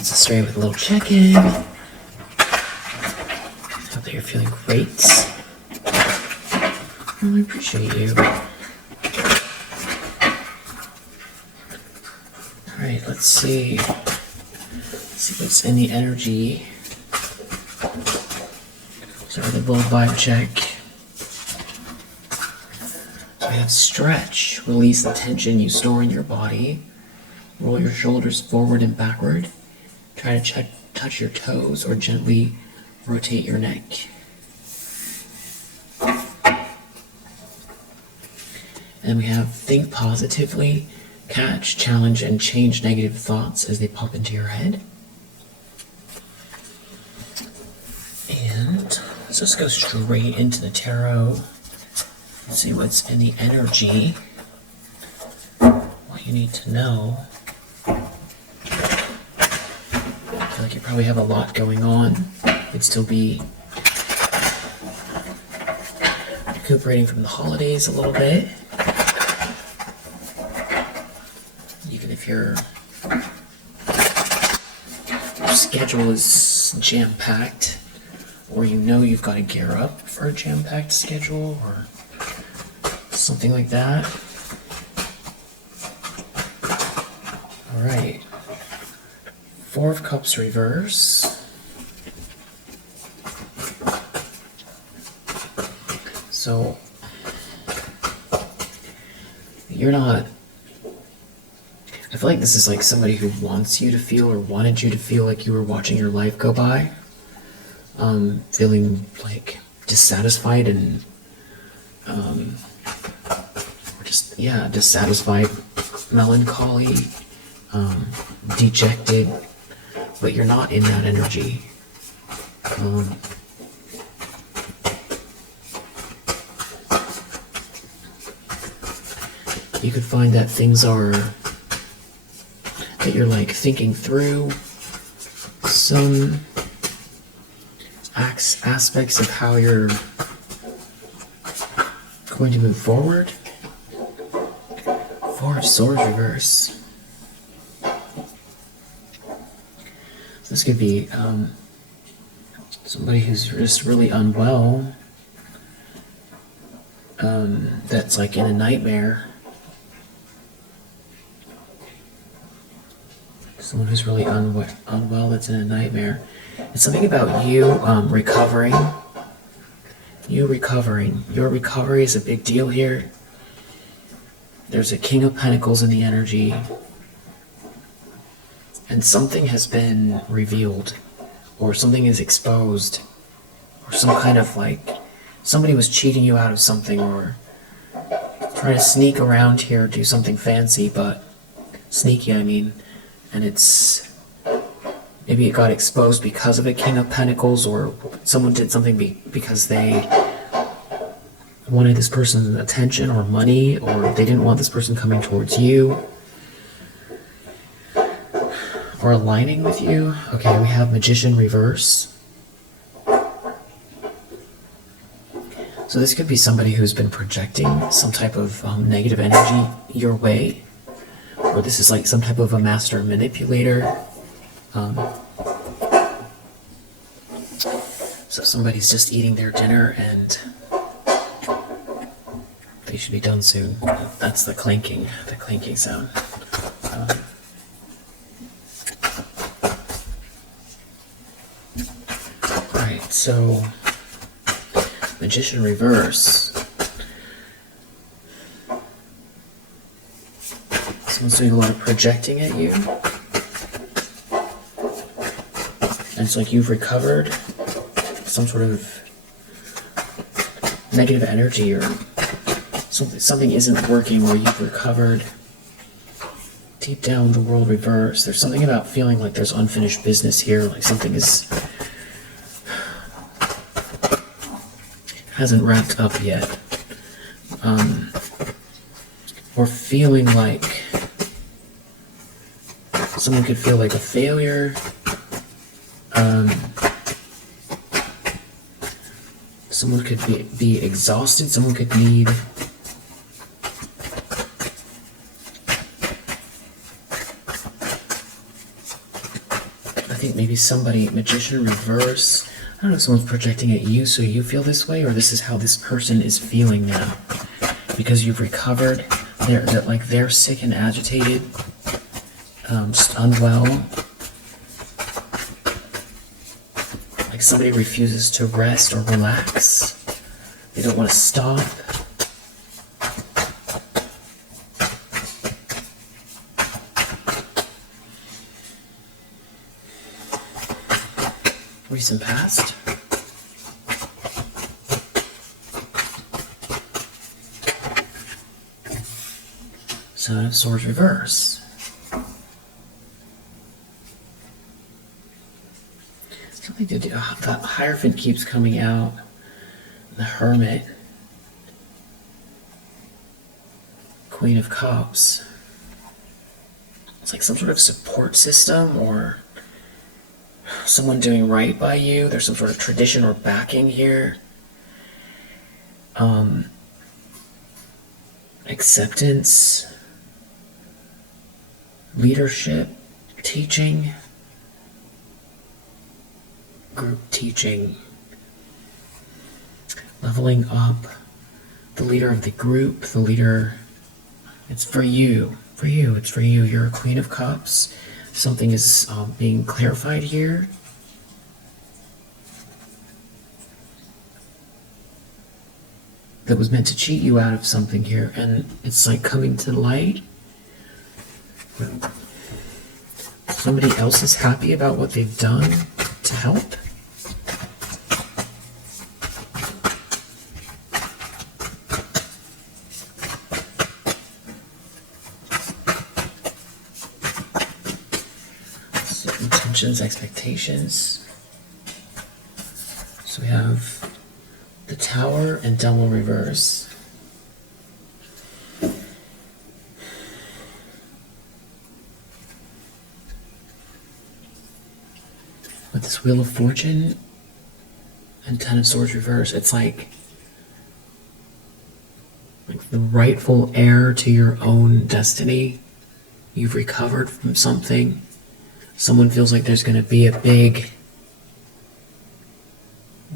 Let's start with a little check-in. Hope that you're feeling great. Well, I appreciate you. Alright, let's see. What's in the energy. Start with a little vibe check. So we have stretch. Release the tension you store in your body. Roll your shoulders forward and backward. Try to touch your toes or gently rotate your neck. And we have think positively, catch, challenge, and change negative thoughts as they pop into your head. And let's just go straight into the tarot. Let's see what's in the energy. What you need to know. I feel like you probably have a lot going on. You'd still be recuperating from the holidays a little bit. Even if your schedule is jam-packed, or you know you've got to gear up for a jam-packed schedule, or something like that. Alright. Four of Cups reverse. So, you're not... I feel like this is like somebody who wants you to feel or wanted you to feel like you were watching your life go by. Feeling like dissatisfied and dissatisfied, melancholy, dejected, but you're not in that energy. You could find that things are, that you're like thinking through some aspects of how you're going to move forward. Four of Swords reverse. This could be somebody who's just really unwell, that's like in a nightmare. Someone who's really unwell that's in a nightmare. It's something about you recovering. You recovering. Your recovery is a big deal here. There's a King of Pentacles in the energy. And something has been revealed. Or something is exposed. Or some kind of like... somebody was cheating you out of something, or trying to sneak around here, do something fancy, but... sneaky, I mean. And it's... maybe it got exposed because of a King of Pentacles, or someone did something because they wanted this person's attention or money, or they didn't want this person coming towards you or aligning with you. Okay, we have Magician reverse. So this could be somebody who's been projecting some type of negative energy your way, or this is like some type of a master manipulator. So somebody's just eating their dinner and they should be done soon. That's the clanking sound. Right, so Magician reverse. Someone's doing a lot of projecting at you. And it's like you've recovered some sort of negative energy, or something isn't working, or you've recovered. Deep down, the world reverse. There's something about feeling like there's unfinished business here, like something hasn't wrapped up yet. Or feeling like someone could feel like a failure. Someone could be exhausted. Someone could need think maybe somebody, magician reverse. I don't know if someone's projecting at you so you feel this way, or this is how this person is feeling now. Because you've recovered, they're sick and agitated, just unwell. Like somebody refuses to rest or relax. They don't want to stop. Recent past. Seven of Swords reverse. Something to do. The Hierophant keeps coming out. The Hermit. Queen of Cups. It's like some sort of support system or someone doing right by you. There's some sort of tradition or backing here. Acceptance. Leadership. Teaching. Group teaching. Leveling up. The leader of the group. The leader. It's for you. For you. It's for you. You're a Queen of Cups. Something is being clarified here. That was meant to cheat you out of something here, and it's like coming to light. Somebody else is happy about what they've done to help. So intentions, expectations. So we have the Tower and Devil reverse. With this Wheel of Fortune and Ten of Swords reverse, it's like the rightful heir to your own destiny. You've recovered from something. Someone feels like there's going to be a big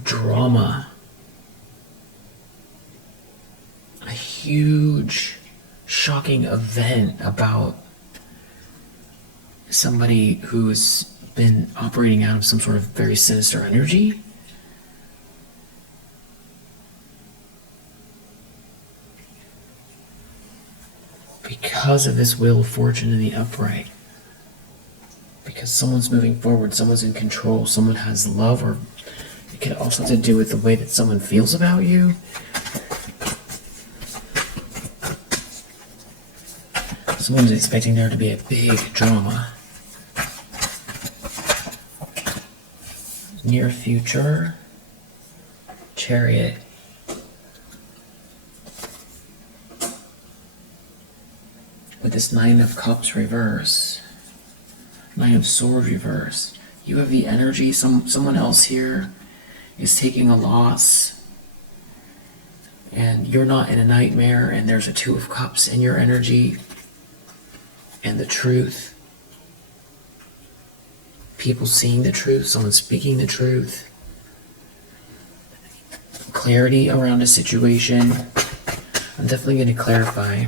drama. A huge, shocking event about somebody who's been operating out of some sort of very sinister energy. Because of this Wheel of Fortune in the upright. Because someone's moving forward, someone's in control, someone has love, or it could also have to do with the way that someone feels about you. Someone's expecting there to be a big drama. Near future. Chariot. With this Nine of Cups reverse. Nine of Swords reverse. You have the energy. Someone else here is taking a loss. And you're not in a nightmare, and there's a Two of Cups in your energy. And the truth. People seeing the truth, someone speaking the truth. Clarity around a situation. I'm definitely going to clarify.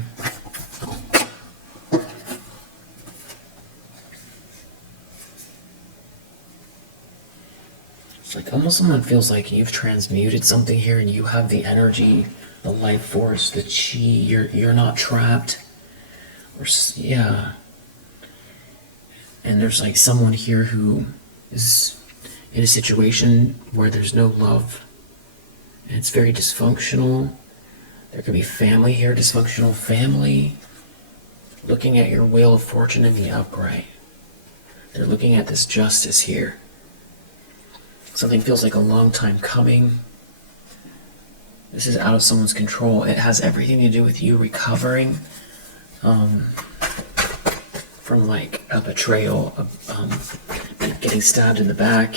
It's like almost someone feels like you've transmuted something here and you have the energy, the life force, the chi, you're not trapped. Or, yeah. And there's like someone here who is in a situation where there's no love. And it's very dysfunctional. There could be family here, dysfunctional family. Looking at your Wheel of Fortune in the upright. They're looking at this justice here. Something feels like a long time coming. This is out of someone's control. It has everything to do with you recovering from like a betrayal, getting stabbed in the back,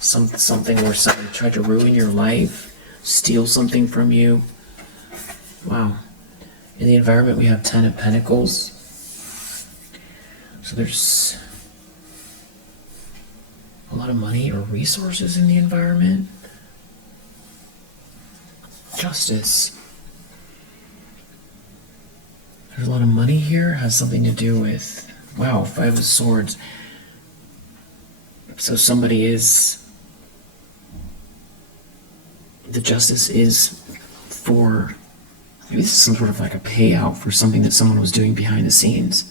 something where someone tried to ruin your life, steal something from you. Wow. In the environment we have Ten of Pentacles. So there's lot of money or resources in the environment. Justice. There's a lot of money here, has something to do with, wow, Five of Swords. So somebody is, the justice is for, maybe this is some sort of like a payout for something that someone was doing behind the scenes.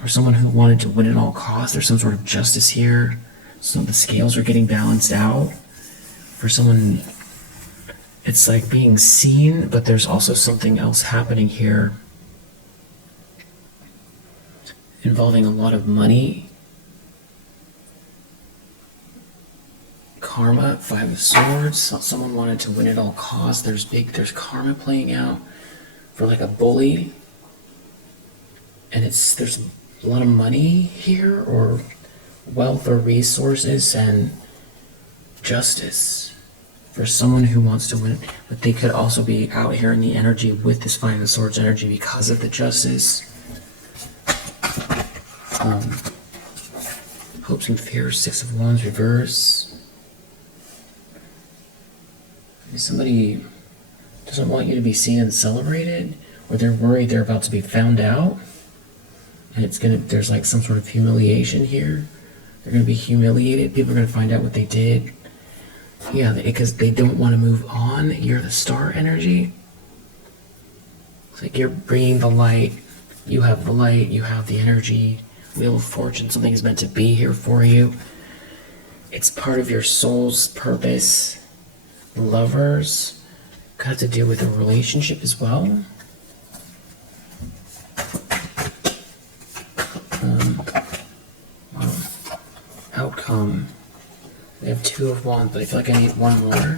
Or someone who wanted to win at all costs. There's some sort of justice here. So the scales are getting balanced out. For someone, it's like being seen, but there's also something else happening here involving a lot of money. Karma, Five of Swords. Someone wanted to win at all costs. There's karma playing out for like a bully. And there's a lot of money here, or wealth or resources, and justice for someone who wants to win. But they could also be out here in the energy with this Five of Swords energy because of the justice. Hopes and fears, Six of Wands reverse. Maybe somebody doesn't want you to be seen and celebrated, or they're worried they're about to be found out. And there's like some sort of humiliation here. They're going to be humiliated. People are going to find out what they did. Yeah, because they don't want to move on. You're the star energy. It's like you're bringing the light. You have the light. You have the energy. Wheel of Fortune. Something is meant to be here for you. It's part of your soul's purpose. Lovers. Could have to do with a relationship as well. Outcome. I have Two of Wands, but I feel like I need one more.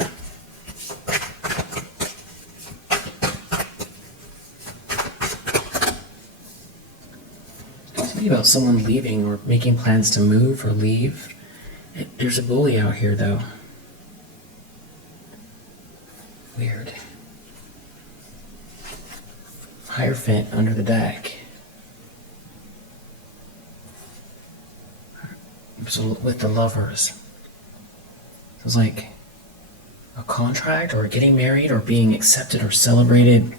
Something about someone leaving or making plans to move or leave. There's a bully out here, though. Weird. Hierophant under the deck. So with the Lovers, it was like a contract or getting married or being accepted or celebrated.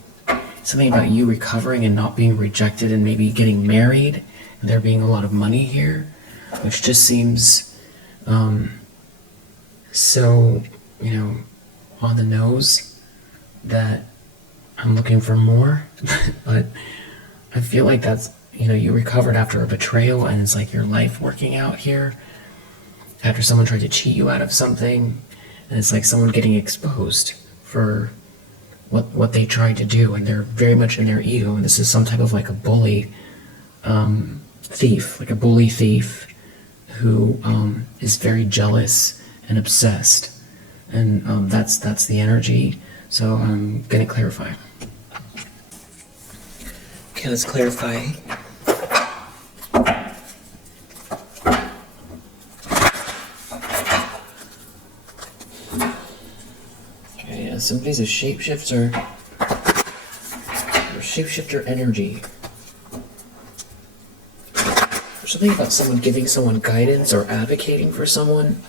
Something about you recovering and not being rejected and maybe getting married, and there being a lot of money here, which just seems so, on the nose that I'm looking for more. But I feel like that's, you recovered after a betrayal, and it's like your life working out here after someone tried to cheat you out of something, and it's like someone getting exposed for what they tried to do, and they're very much in their ego, and this is some type of like a bully thief, like a bully thief who is very jealous and obsessed, and that's the energy. So I'm gonna clarify. Okay, let's clarify. Somebody's a shapeshifter, or shapeshifter energy. There's something about someone giving someone guidance or advocating for someone.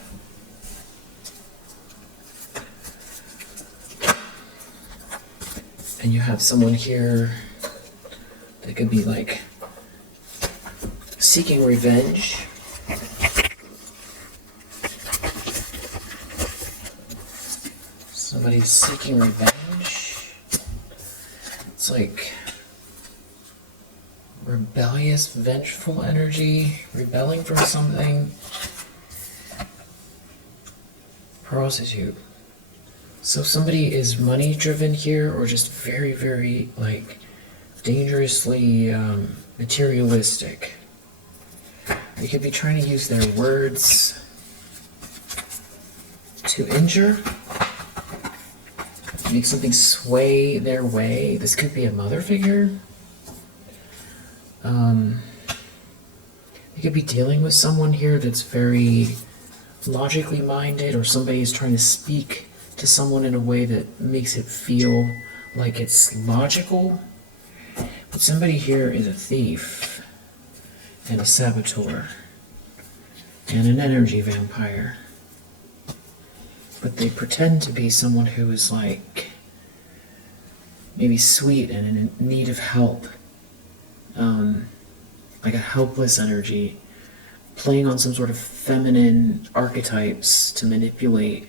And you have someone here that could be like seeking revenge. Somebody's seeking revenge. It's like rebellious, vengeful energy, rebelling from something. Prostitute. So somebody is money driven here, or just very, very like dangerously materialistic. They could be trying to use their words to injure. Make something sway their way. This could be a mother figure. You could be dealing with someone here that's very logically minded, or somebody is trying to speak to someone in a way that makes it feel like it's logical. But somebody here is a thief and a saboteur. and an energy vampire. But they pretend to be someone who is like maybe sweet and in need of help. Like a helpless energy, playing on some sort of feminine archetypes to manipulate.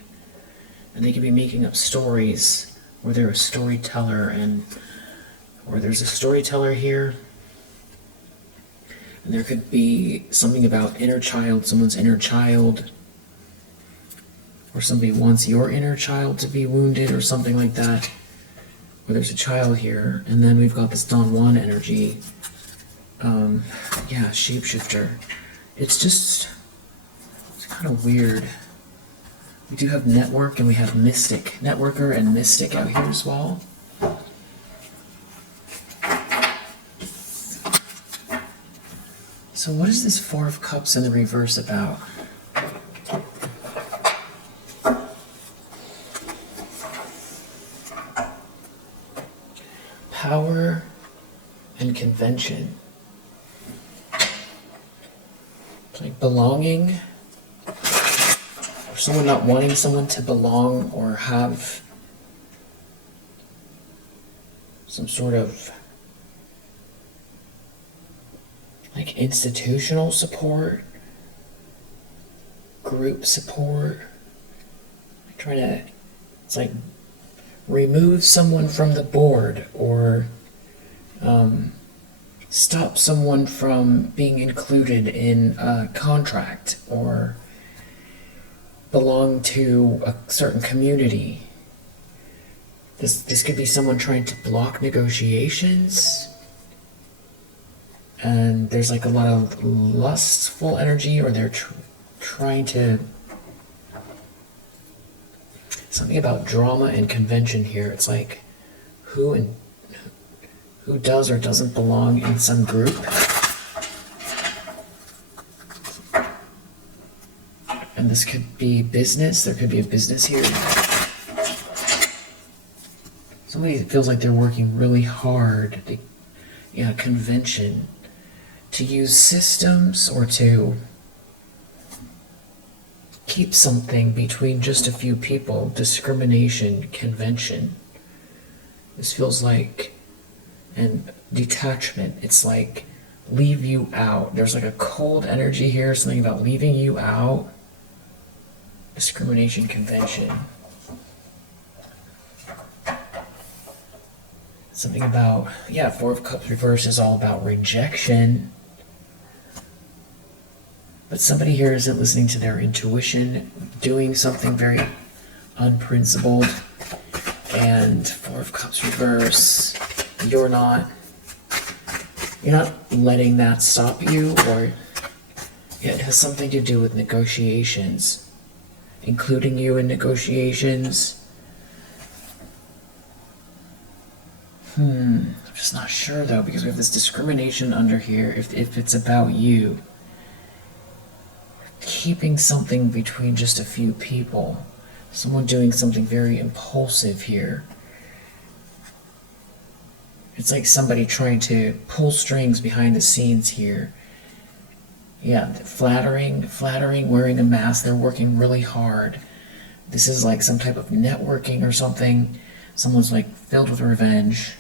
And they could be making up stories where they're a storyteller, or there's a storyteller here. And there could be something about inner child, someone's inner child. Or somebody wants your inner child to be wounded or something like that. Or there's a child here. And then we've got this Don Juan energy. Yeah, shapeshifter. It's kind of weird. We do have network and we have mystic. Networker and mystic out here as well. So what is this Four of Cups in the reverse about? Power and convention. It's like belonging, or someone not wanting someone to belong or have some sort of like institutional support, group support. Like trying to, it's like remove someone from the board, or stop someone from being included in a contract, or belong to a certain community. This could be someone trying to block negotiations. And there's like a lot of lustful energy, or they're trying to... Something about drama and convention here. It's like who does or doesn't belong in some group. And this could be business. There could be a business here. Somebody feels like they're working really hard. Convention. To use systems or to keep something between just a few people. Discrimination, convention. This feels like... And detachment. It's like leave you out. There's like a cold energy here. Something about leaving you out. Discrimination, convention. Something about... Yeah, Four of Cups reverse is all about rejection. But somebody here isn't listening to their intuition, doing something very unprincipled. And Four of Cups reverse, you're not letting that stop you, or it has something to do with negotiations, including you in negotiations. I'm just not sure though, because we have this discrimination under here. If it's about you, keeping something between just a few people, someone doing something very impulsive here. It's like somebody trying to pull strings behind the scenes here. Yeah, flattering, wearing a mask. They're working really hard. This is like some type of networking or something. Someone's like filled with revenge.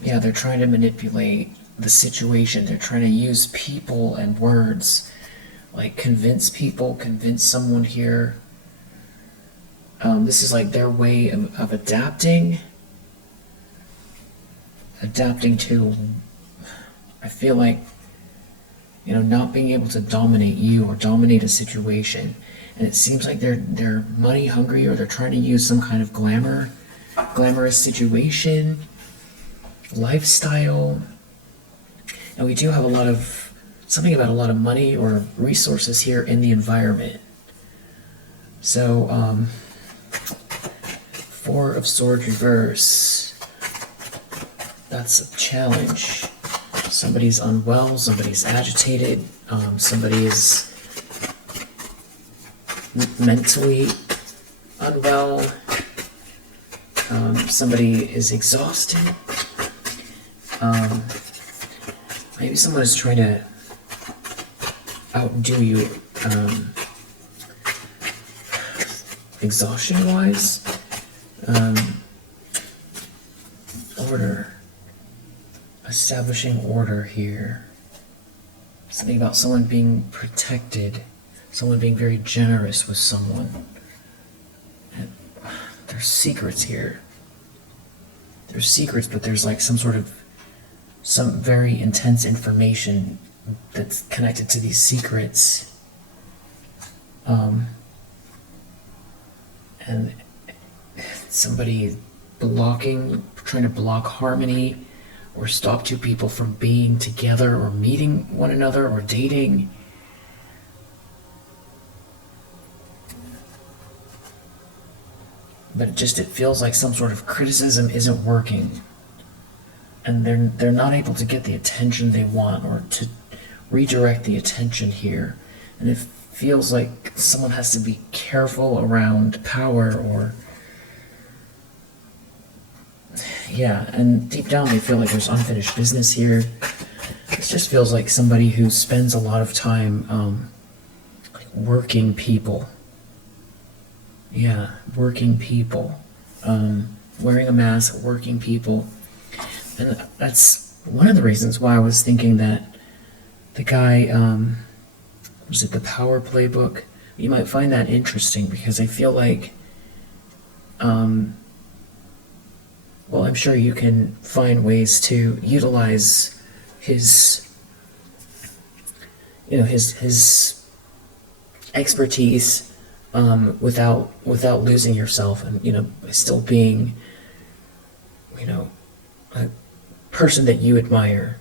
Yeah, they're trying to manipulate the situation. They're trying to use people and words. Like convince people, convince someone here. This is like their way of adapting. Adapting to, I feel like, not being able to dominate you or dominate a situation. And it seems like they're money hungry, or they're trying to use some kind of glamorous situation, lifestyle. And we do have something about a lot of money or resources here in the environment. So, Four of Swords reverse. That's a challenge. Somebody's unwell, somebody's agitated, somebody is mentally unwell, somebody is exhausted. Maybe someone is trying to outdo you exhaustion-wise. Order. Establishing order here. Something about someone being protected. Someone being very generous with someone. And there's secrets here. There's secrets, but there's like some very intense information that's connected to these secrets. And somebody trying to block harmony, or stop two people from being together, or meeting one another, or dating. But it feels like some sort of criticism isn't working, and they're not able to get the attention they want, or to redirect the attention here. And it feels like someone has to be careful around power, or and deep down they feel like there's unfinished business here. This just feels like somebody who spends a lot of time like working people. Working people. Wearing a mask, working people. And that's one of the reasons why I was thinking that the guy, was it the Power Playbook? You might find that interesting, because I feel like, well, I'm sure you can find ways to utilize his expertise without losing yourself, and still being a person that you admire,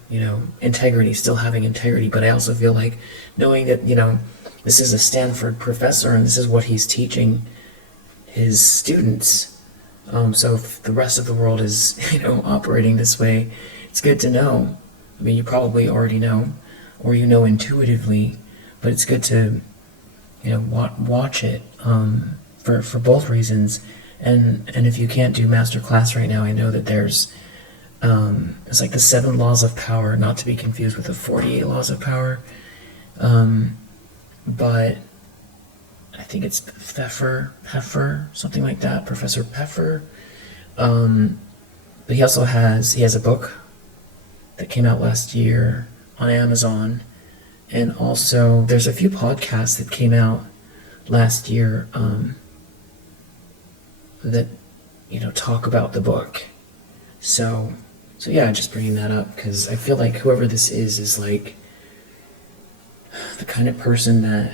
integrity, still having integrity. But I also feel like, knowing that this is a Stanford professor and this is what he's teaching his students, so if the rest of the world is operating this way, it's good to know. I mean, you probably already know, or intuitively, but it's good to watch it for both reasons. And if you can't do master class right now, I know that there's it's like the 7 laws of power, not to be confused with the 48 laws of power, but I think it's Pfeffer, something like that, Professor Pfeffer. But he has a book that came out last year on Amazon, and also there's a few podcasts that came out last year that talk about the book. So yeah, just bringing that up because I feel like whoever this is like the kind of person that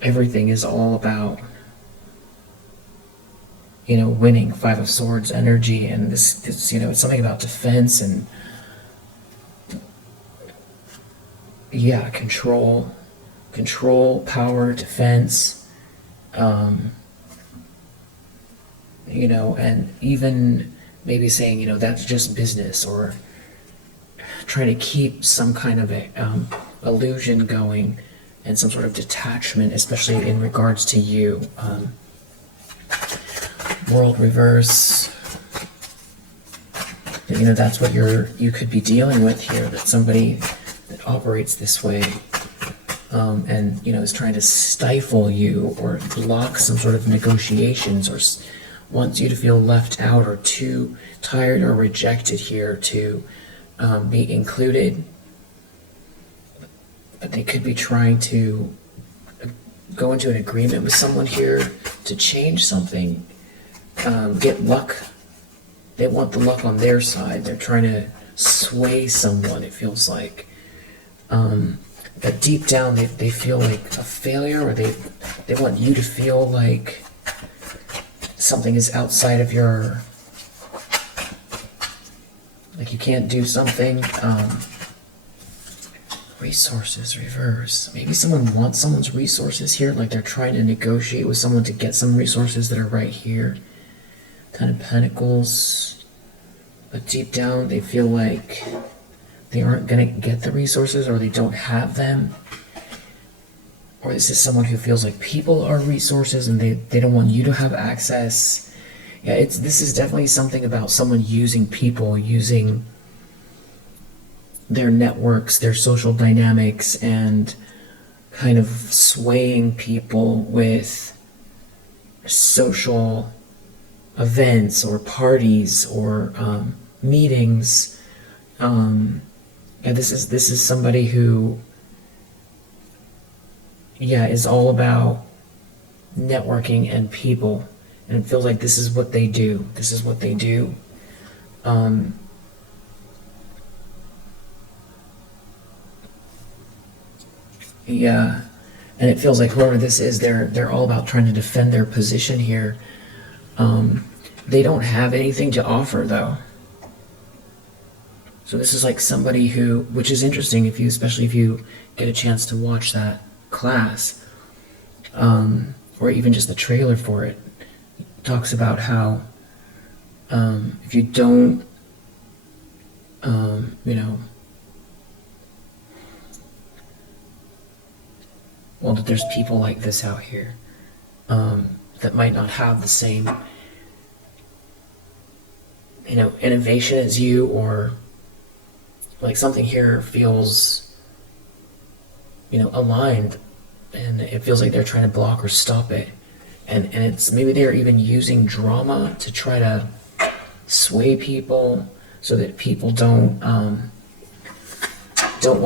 everything is all about winning. 5 of Swords energy, and this it's something about defense and control, power, defense, and even maybe saying that's just business, or trying to keep some kind of a illusion going and some sort of detachment, especially in regards to you. World reverse. That's what you could be dealing with here. That somebody that operates this way, and is trying to stifle you or block some sort of negotiations, or wants you to feel left out or too tired or rejected here to be included. But they could be trying to go into an agreement with someone here to change something, get luck. They want the luck on their side. They're trying to sway someone, it feels like. But deep down, they feel like a failure, or they want you to feel like something is outside of your... like you can't do something. Resources, reverse. Maybe someone wants someone's resources here, like they're trying to negotiate with someone to get some resources that are right here. 10 of Pentacles. But deep down, they feel like they aren't going to get the resources, or they don't have them. Or this is someone who feels like people are resources and they don't want you to have access. Yeah, this is definitely something about someone using people, using their networks, their social dynamics, and kind of swaying people with social events or parties or meetings. And this is somebody who, is all about networking and people, and it feels like this is what they do. This is what they do. Yeah, and it feels like whoever this is, they're all about trying to defend their position here. They don't have anything to offer, though. So this is like somebody who, which is interesting, especially if you get a chance to watch that class, or even just the trailer for it. It talks about how if you don't, that there's people like this out here that might not have the same, innovation as you, or like something here feels, aligned, and it feels like they're trying to block or stop it. And it's maybe they're even using drama to try to sway people so that people don't want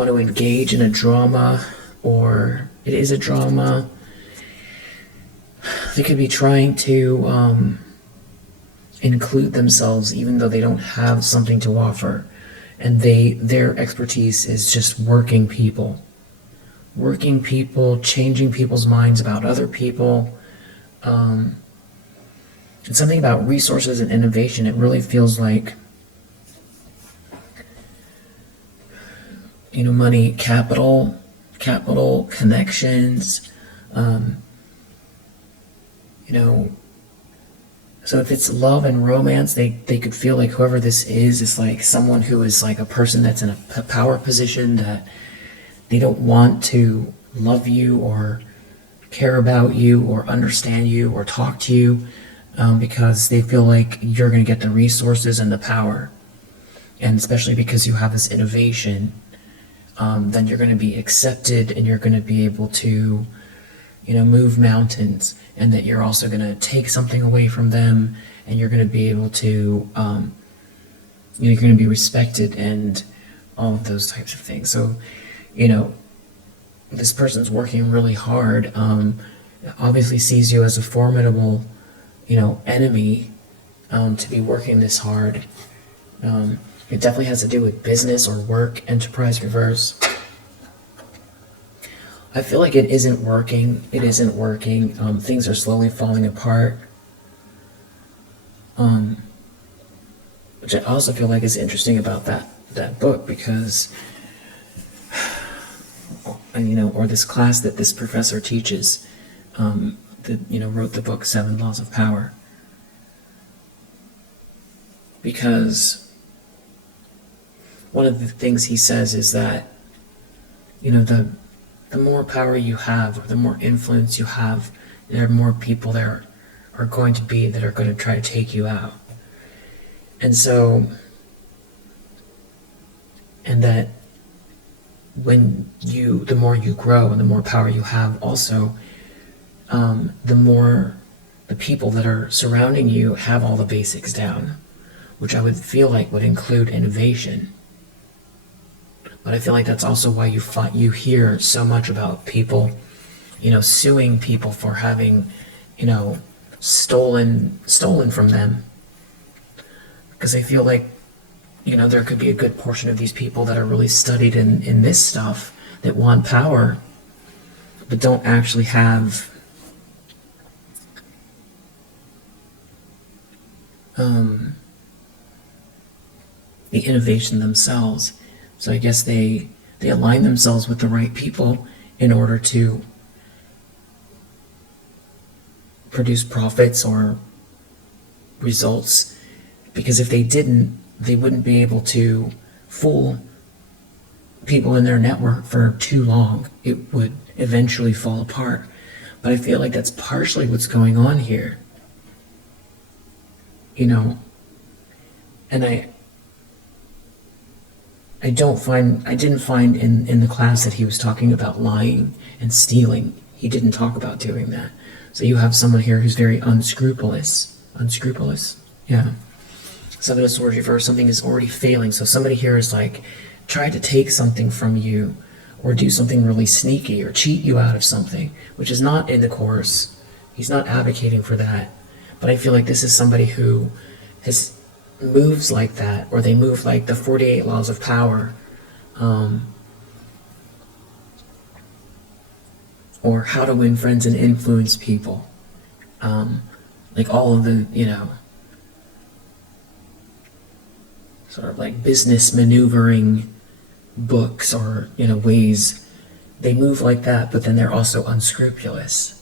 to engage in a drama, or it is a drama. They could be trying to include themselves even though they don't have something to offer, and their expertise is just working people, changing people's minds about other people. It's something about resources and innovation. It really feels like, money, capital, connections, so if it's love and romance, they could feel like whoever this is like someone who is like a person that's in a power position, that they don't want to love you or care about you or understand you or talk to you, because they feel like you're going to get the resources and the power. And especially because you have this innovation, then you're going to be accepted, and you're going to be able to, move mountains, and that you're also going to take something away from them, and you're going to be able to, you're going to be respected, and all of those types of things. So, this person's working really hard, obviously sees you as a formidable, enemy, to be working this hard. It definitely has to do with business or work, enterprise reverse. I feel like it isn't working. Things are slowly falling apart. Which I also feel like is interesting about that book, because, or this class that this professor teaches, that, wrote the book 7 Laws of Power. Because one of the things he says is that, the more power you have, or the more influence you have, there are more people there are going to be that are going to try to take you out. And so, and that the more you grow and the more power you have also, the more the people that are surrounding you have all the basics down, which I would feel like would include innovation. But I feel like that's also why you hear so much about people, suing people for having, stolen from them. Because I feel like, there could be a good portion of these people that are really studied in this stuff, that want power, but don't actually have the innovation themselves. So I guess they align themselves with the right people in order to produce profits or results, because if they didn't, they wouldn't be able to fool people in their network for too long. It would eventually fall apart. But I feel like that's partially what's going on here. And I didn't find in the class that he was talking about lying and stealing. He didn't talk about doing that. So you have someone here who's very unscrupulous. Unscrupulous? Yeah. Seven of Swords reverse, something is already failing. So somebody here is like, tried to take something from you, or do something really sneaky, or cheat you out of something, which is not in the Course. He's not advocating for that. But I feel like this is somebody who moves like that, or they move like the 48 laws of power, or how to win friends and influence people. Like all of the, sort of like business maneuvering books, or, ways. They move like that, but then they're also unscrupulous.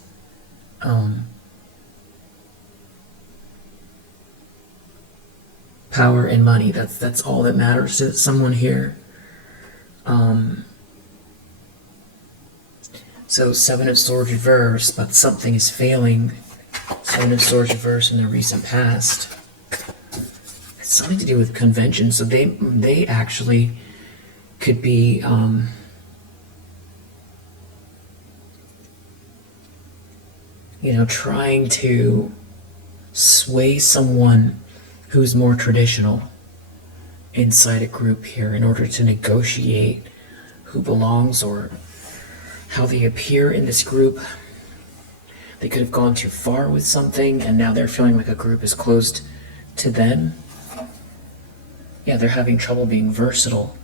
Power and money, that's all that matters to someone here. So Seven of Swords reverse, but something is failing. Seven of Swords reverse in the recent past. It's something to do with convention, so they actually could be trying to sway someone who's more traditional inside a group here in order to negotiate who belongs or how they appear in this group. They could have gone too far with something, and now they're feeling like a group is closed to them. Yeah, they're having trouble being versatile.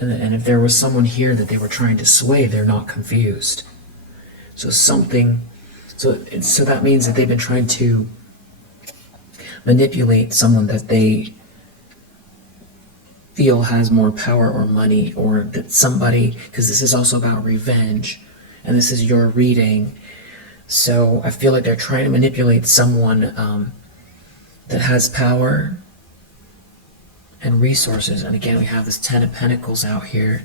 And if there was someone here that they were trying to sway, they're not confused. So that means that they've been trying to manipulate someone that they feel has more power or money, or that somebody, because this is also about revenge, and this is your reading. So I feel like they're trying to manipulate someone that has power and resources. And again, we have this Ten of Pentacles out here.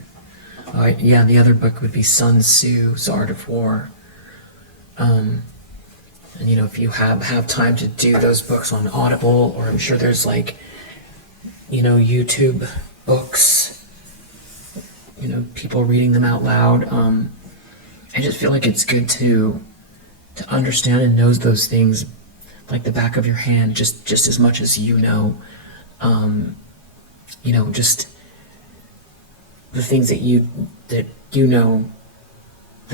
Yeah, the other book would be Sun Tzu's Art of War. And if you have time to do those books on Audible, or I'm sure there's like, YouTube books, people reading them out loud. I just feel like it's good to understand and know those things like the back of your hand, just as much as just the things that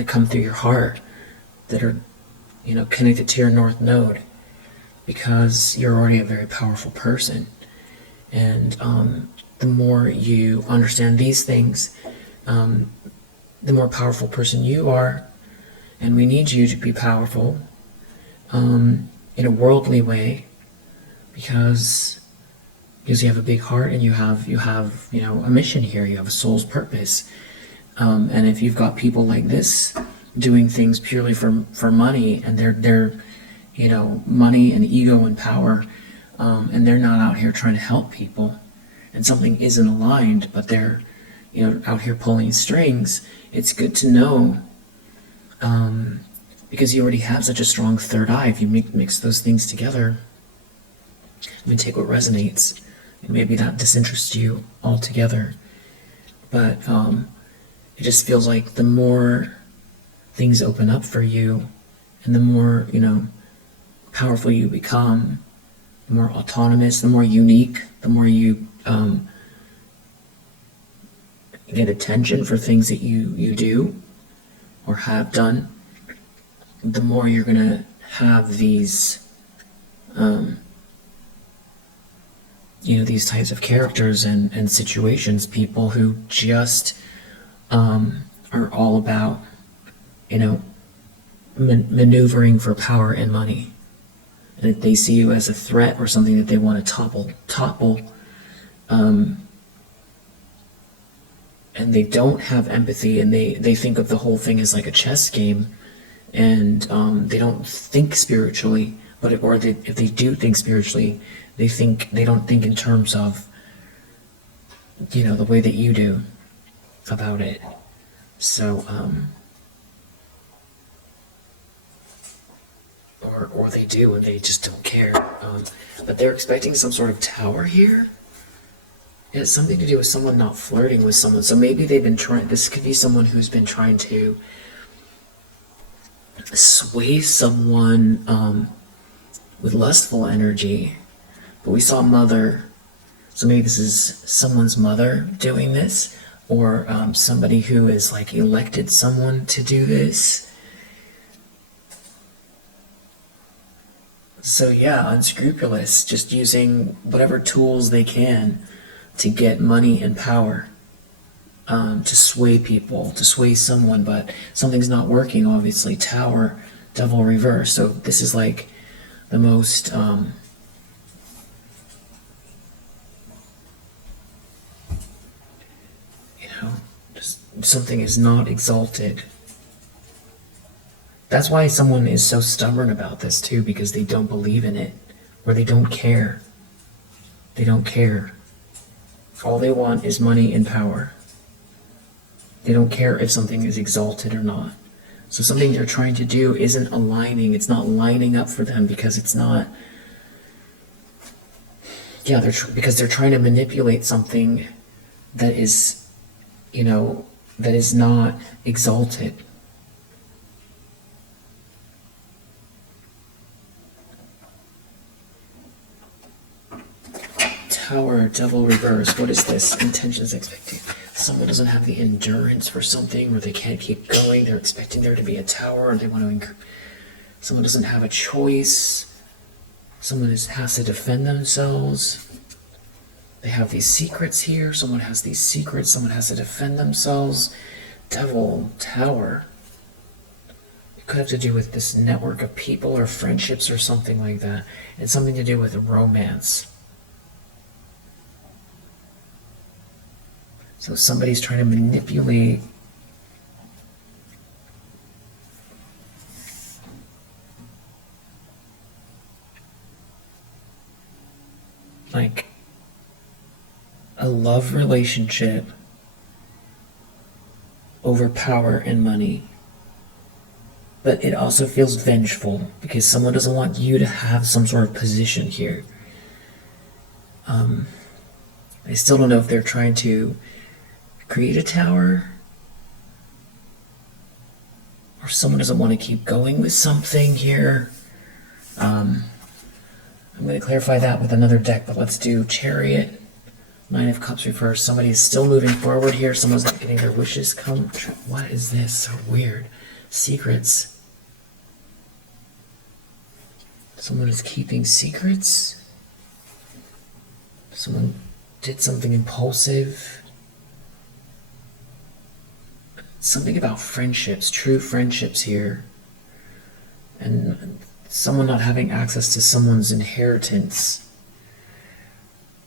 come through your heart, that are connected to your North Node, because you're already a very powerful person. And the more you understand these things, the more powerful person you are. And we need you to be powerful in a worldly way, because you have a big heart, and you have a mission here. You have a soul's purpose. And if you've got people like this doing things purely for money, and they're money and ego and power, and they're not out here trying to help people, and something isn't aligned, but they're out here pulling strings, it's good to know, because you already have such a strong third eye. If you mix those things together, take what resonates, and maybe that disinterests you altogether. But it just feels like the more things open up for you, and the more powerful you become, the more autonomous, the more unique, the more you get attention for things that you do or have done, the more you're gonna have these these types of characters and situations, people who just are all about maneuvering for power and money. And if they see you as a threat or something that they want to topple, and they don't have empathy, and they think of the whole thing as like a chess game, and they don't think spiritually, if they do think spiritually, they don't think in terms of the way that you do about it. So or they do, and they just don't care. But they're expecting some sort of tower here. It has something to do with someone not flirting with someone. So maybe they've been trying, this could be someone who's been trying to sway someone with lustful energy. But we saw mother. So maybe this is someone's mother doing this, or somebody who is like elected someone to do this. So yeah, unscrupulous, just using whatever tools they can to get money and power, to sway people, to sway someone, but something's not working, obviously. Tower, devil reverse. So this is like the most just something is not exalted. That's why someone is so stubborn about this too, because they don't believe in it, or they don't care. They don't care. All they want is money and power. They don't care if something is exalted or not. So something they're trying to do isn't aligning, it's not lining up for them, because it's not, because they're trying to manipulate something that is, that is not exalted. Tower, devil reverse. What is this? Intentions, expecting. Someone doesn't have the endurance for something, or they can't keep going. They're expecting there to be a tower, or they want to. Someone doesn't have a choice. Someone has to defend themselves. They have these secrets here. Someone has these secrets. Someone has to defend themselves. Devil, tower. It could have to do with this network of people or friendships or something like that. It's something to do with romance. So somebody's trying to manipulate like a love relationship over power and money. But it also feels vengeful, because someone doesn't want you to have some sort of position here. I still don't know if they're trying to create a tower, or someone doesn't want to keep going with something here. I'm going to clarify that with another deck, but let's do Chariot, Nine of Cups reversed. Somebody is still moving forward here. Someone's not getting their wishes come true. What is this? So weird. Secrets. Someone is keeping secrets. Someone did something impulsive. Something about friendships, true friendships here. And someone not having access to someone's inheritance.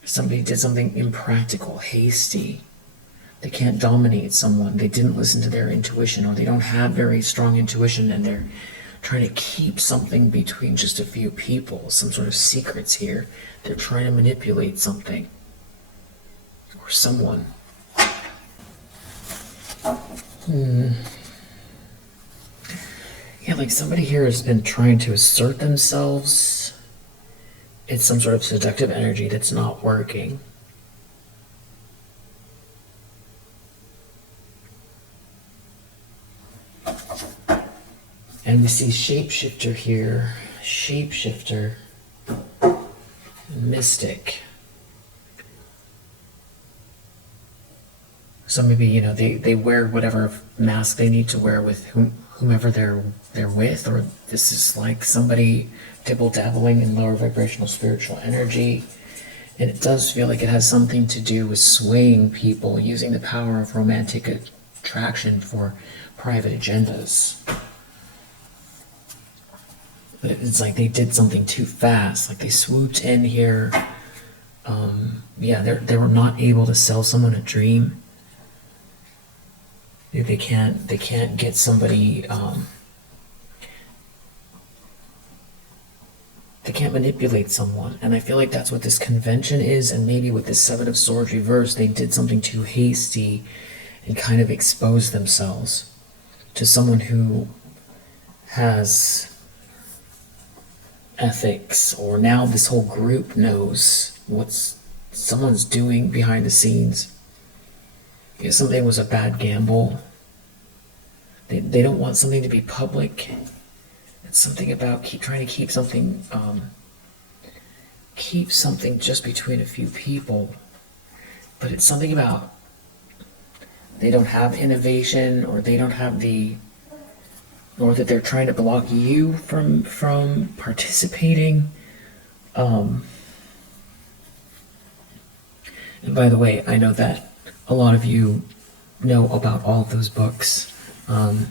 Somebody did something impractical, hasty. They can't dominate someone. They didn't listen to their intuition, or they don't have very strong intuition, and they're trying to keep something between just a few people, some sort of secrets here. They're trying to manipulate something or someone. Yeah, like somebody here has been trying to assert themselves. It's some sort of seductive energy that's not working. And we see shapeshifter here. Shapeshifter. Mystic. So maybe, they wear whatever mask they need to wear with whomever they're with, or this is like somebody dibble-dabbling in lower vibrational spiritual energy. And it does feel like it has something to do with swaying people, using the power of romantic attraction for private agendas. But it's like they did something too fast, like they swooped in here. They were not able to sell someone a dream. They can't get somebody, they can't manipulate someone. And I feel like that's what this convention is, and maybe with this Seven of Swords reversed, they did something too hasty and kind of exposed themselves to someone who has ethics, or now this whole group knows what's someone's doing behind the scenes. If something was a bad gamble, they don't want something to be public. It's something about trying to keep something just between a few people. But it's something about they don't have innovation, or they don't have or that they're trying to block you from participating. And by the way, I know that a lot of you know about all of those books, and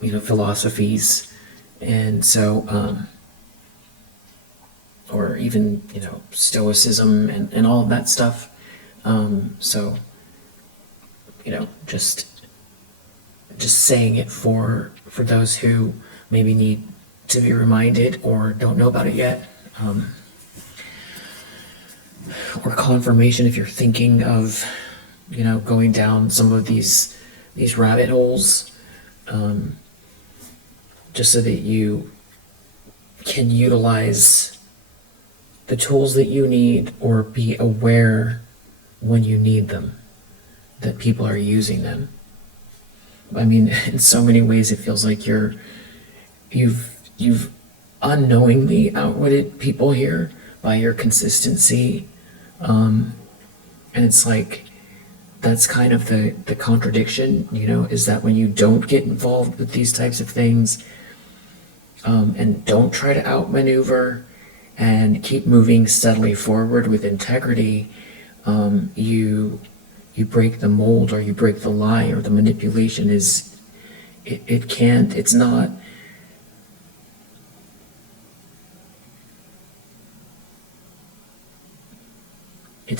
philosophies, and so or even Stoicism and all of that stuff. So just saying it for those who maybe need to be reminded or don't know about it yet, or confirmation if you're thinking of going down some of these rabbit holes, just so that you can utilize the tools that you need, or be aware when you need them, that people are using them. I mean, in so many ways, it feels like you've unknowingly outwitted people here by your consistency, and it's like that's kind of the contradiction, is that when you don't get involved with these types of things, and don't try to outmaneuver and keep moving steadily forward with integrity, you break the mold, or you break the lie, or the manipulation it's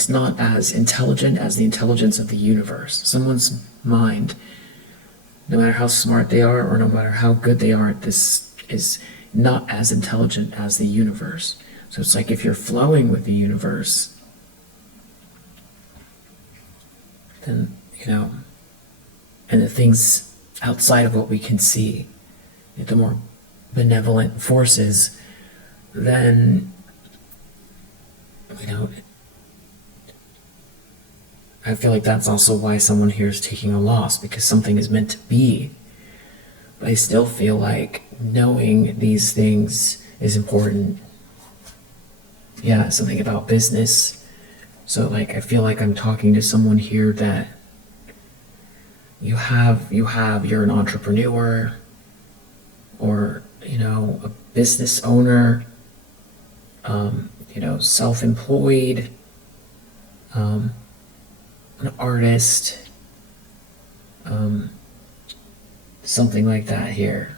not as intelligent as the intelligence of the universe. Someone's mind, no matter how smart they are, or no matter how good they are at this, is not as intelligent as the universe. So it's like if you're flowing with the universe, then, and the things outside of what we can see, the more benevolent forces, then, I feel like that's also why someone here is taking a loss, because something is meant to be. But I still feel like knowing these things is important. Yeah, something about business. So like, I feel like I'm talking to someone here that you're an entrepreneur, or, a business owner, self-employed, an artist, something like that here.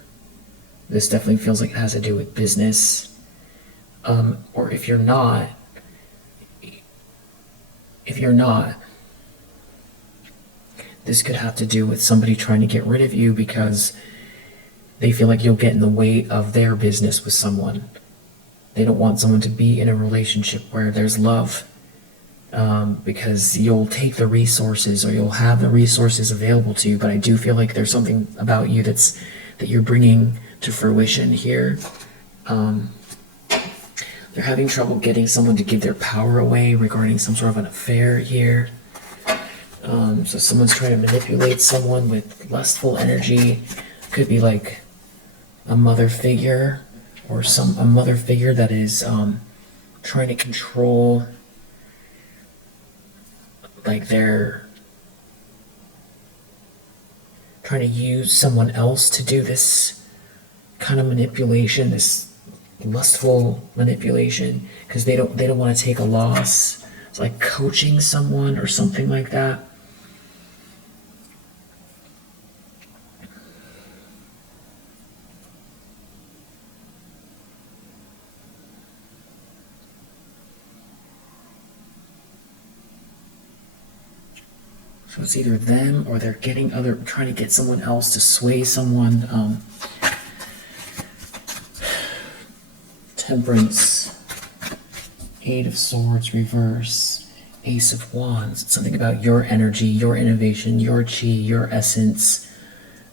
This definitely feels like it has to do with business. Or if you're not, this could have to do with somebody trying to get rid of you because they feel like you'll get in the way of their business with someone. They don't want someone to be in a relationship where there's love, because you'll take the resources, or you'll have the resources available to you. But I do feel like there's something about you that you're bringing to fruition here. They're having trouble getting someone to give their power away regarding some sort of an affair here. So someone's trying to manipulate someone with lustful energy. Could be like a mother figure, or a mother figure that is trying to control, like they're trying to use someone else to do this kind of manipulation, this lustful manipulation, because they don't want to take a loss. It's like coaching someone or something like that. So it's either them, or they're trying to get someone else to sway someone. Temperance, Eight of Swords, reverse, Ace of Wands. It's something about your energy, your innovation, your chi, your essence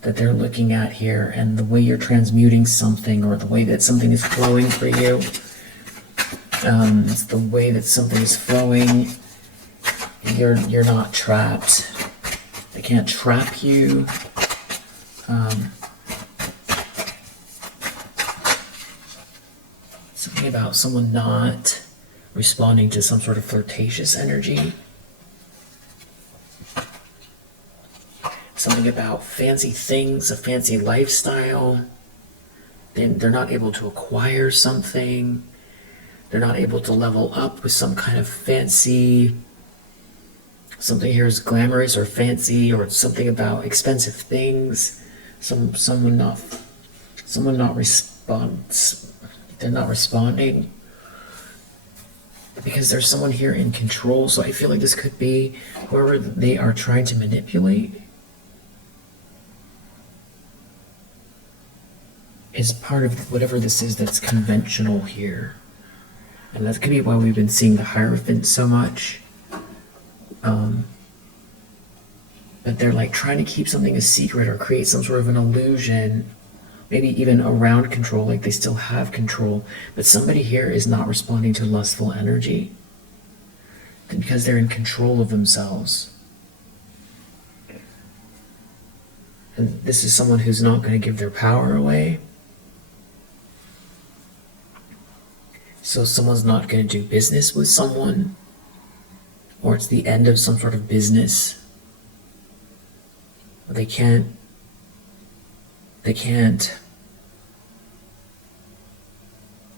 that they're looking at here, and the way you're transmuting something, or the way that something is flowing for you. It's the way that something is flowing. You're not trapped. They can't trap you. Something about someone not responding to some sort of flirtatious energy. Something about fancy things, a fancy lifestyle. They're not able to acquire something. They're not able to level up with some kind of fancy, something here is glamorous or fancy, or something about expensive things. Someone not responds. They're not responding because there's someone here in control. So I feel like this could be whoever they are trying to manipulate is part of whatever this is that's conventional here. And that could be why we've been seeing the Hierophant so much. But they're like trying to keep something a secret or create some sort of an illusion, maybe even around control, like they still have control. But somebody here is not responding to lustful energy because they're in control of themselves. And this is someone who's not going to give their power away. So someone's not going to do business with someone, or it's the end of some sort of business. They can't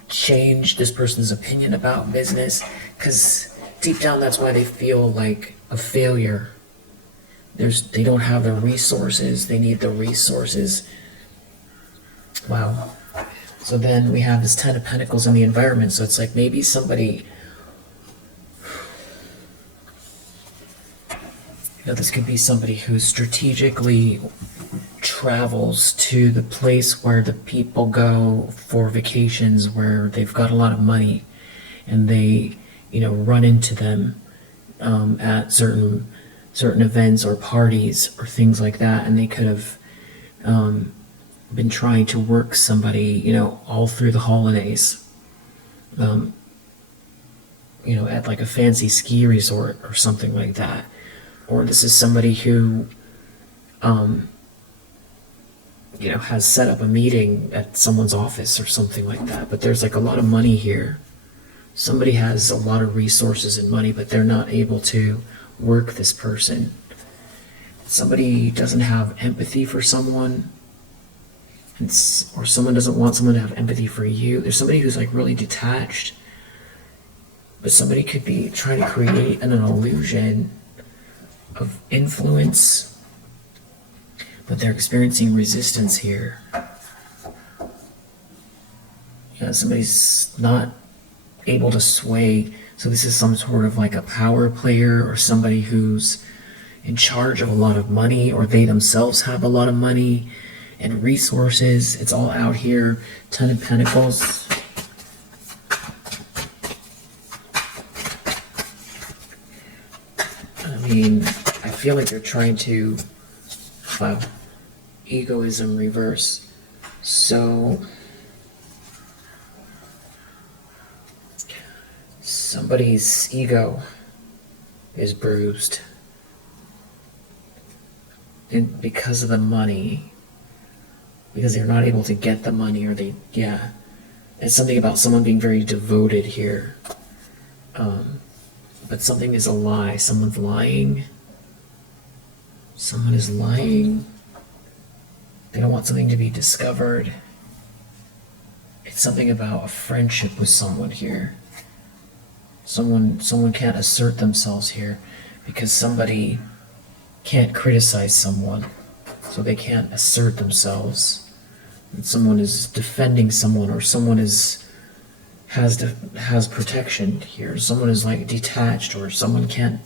change this person's opinion about business, because deep down that's why they feel like a failure. They don't have the resources. They need the resources. Wow. So then we have this Ten of Pentacles in the environment. So it's like maybe somebody, this could be somebody who strategically travels to the place where the people go for vacations, where they've got a lot of money, and they, run into them at certain events or parties or things like that, and they could have been trying to work somebody, all through the holidays, at like a fancy ski resort or something like that. Or this is somebody who, has set up a meeting at someone's office or something like that. But there's like a lot of money here. Somebody has a lot of resources and money, but they're not able to work this person. Somebody doesn't have empathy for someone, or someone doesn't want someone to have empathy for you. There's somebody who's like really detached, but somebody could be trying to create an illusion of influence, but they're experiencing resistance here. Somebody's not able to sway. So this is some sort of like a power player, or somebody who's in charge of a lot of money, or they themselves have a lot of money and resources. It's all out here. Ten of Pentacles. I feel like they're trying to, egoism reverse. So somebody's ego is bruised, and because of the money, because they're not able to get the money, or it's something about someone being very devoted here. But something is a lie. Someone's lying. Someone is lying. They don't want something to be discovered. It's something about a friendship with someone here. Someone can't assert themselves here because somebody can't criticize someone, so they can't assert themselves. And someone is defending someone, or someone has protection here. Someone is like detached, or someone can't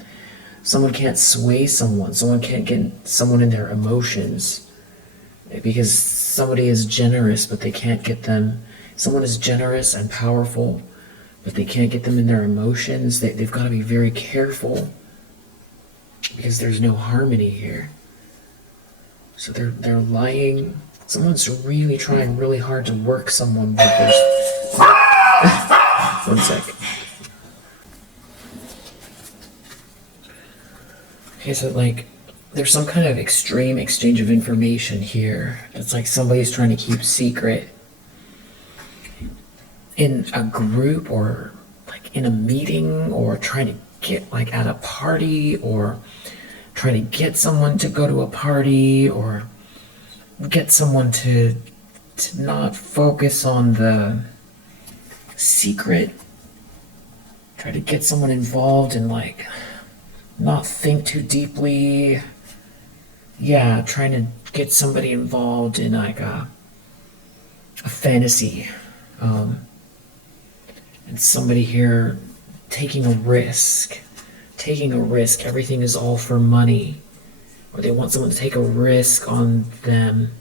sway someone. Someone can't get someone in their emotions, because somebody is generous, but they can't get them. Someone is generous and powerful, but they can't get them in their emotions. They've got to be very careful, because there's no harmony here. So they're lying. Someone's really trying really hard to work someone, but One sec. Okay, so like, there's some kind of extreme exchange of information here. It's like somebody's trying to keep secret in a group, or like in a meeting, or trying to get like at a party, or trying to get someone to go to a party, or get someone to not focus on the secret. Try to get someone involved and like not think too deeply. Yeah, trying to get somebody involved in like a fantasy. And somebody here taking a risk. Everything is all for money. Or they want someone to take a risk on them.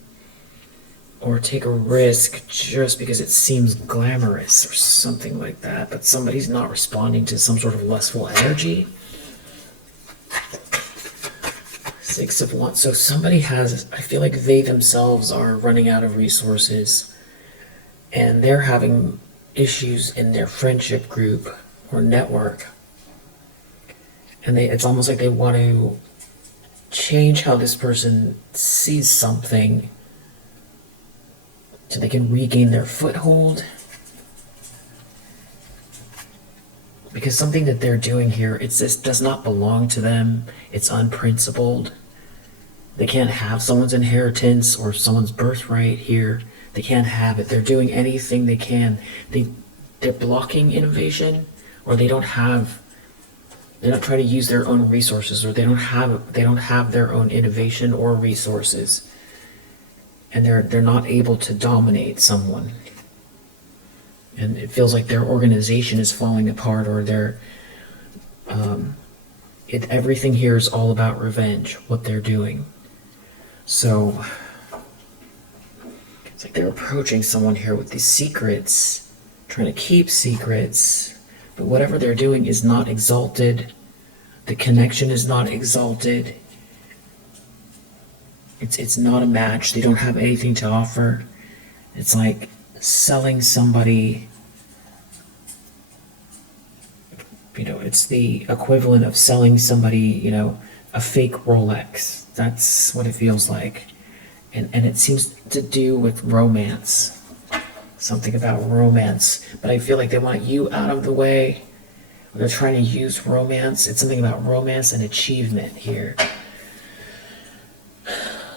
Or take a risk just because it seems glamorous or something like that. But somebody's not responding to some sort of lustful energy. Six of Wands. So somebody has, I feel like they themselves are running out of resources. And they're having issues in their friendship group or network. And it's almost like they want to change how this person sees something so they can regain their foothold. Because something that they're doing here, it just does not belong to them. It's unprincipled. They can't have someone's inheritance or someone's birthright here. They can't have it. They're doing anything they can. They're blocking innovation, or they're not trying to use their own resources, or they don't have their own innovation or resources. And they're not able to dominate someone. And it feels like their organization is falling apart, or everything here is all about revenge, what they're doing. So it's like they're approaching someone here with these secrets, trying to keep secrets, but whatever they're doing is not exalted. The connection is not exalted. It's not a match. They don't have anything to offer. It's like selling somebody, it's the equivalent of selling somebody, a fake Rolex. That's what it feels like. And it seems to do with romance. Something about romance. But I feel like they want you out of the way. They're trying to use romance. It's something about romance and achievement here.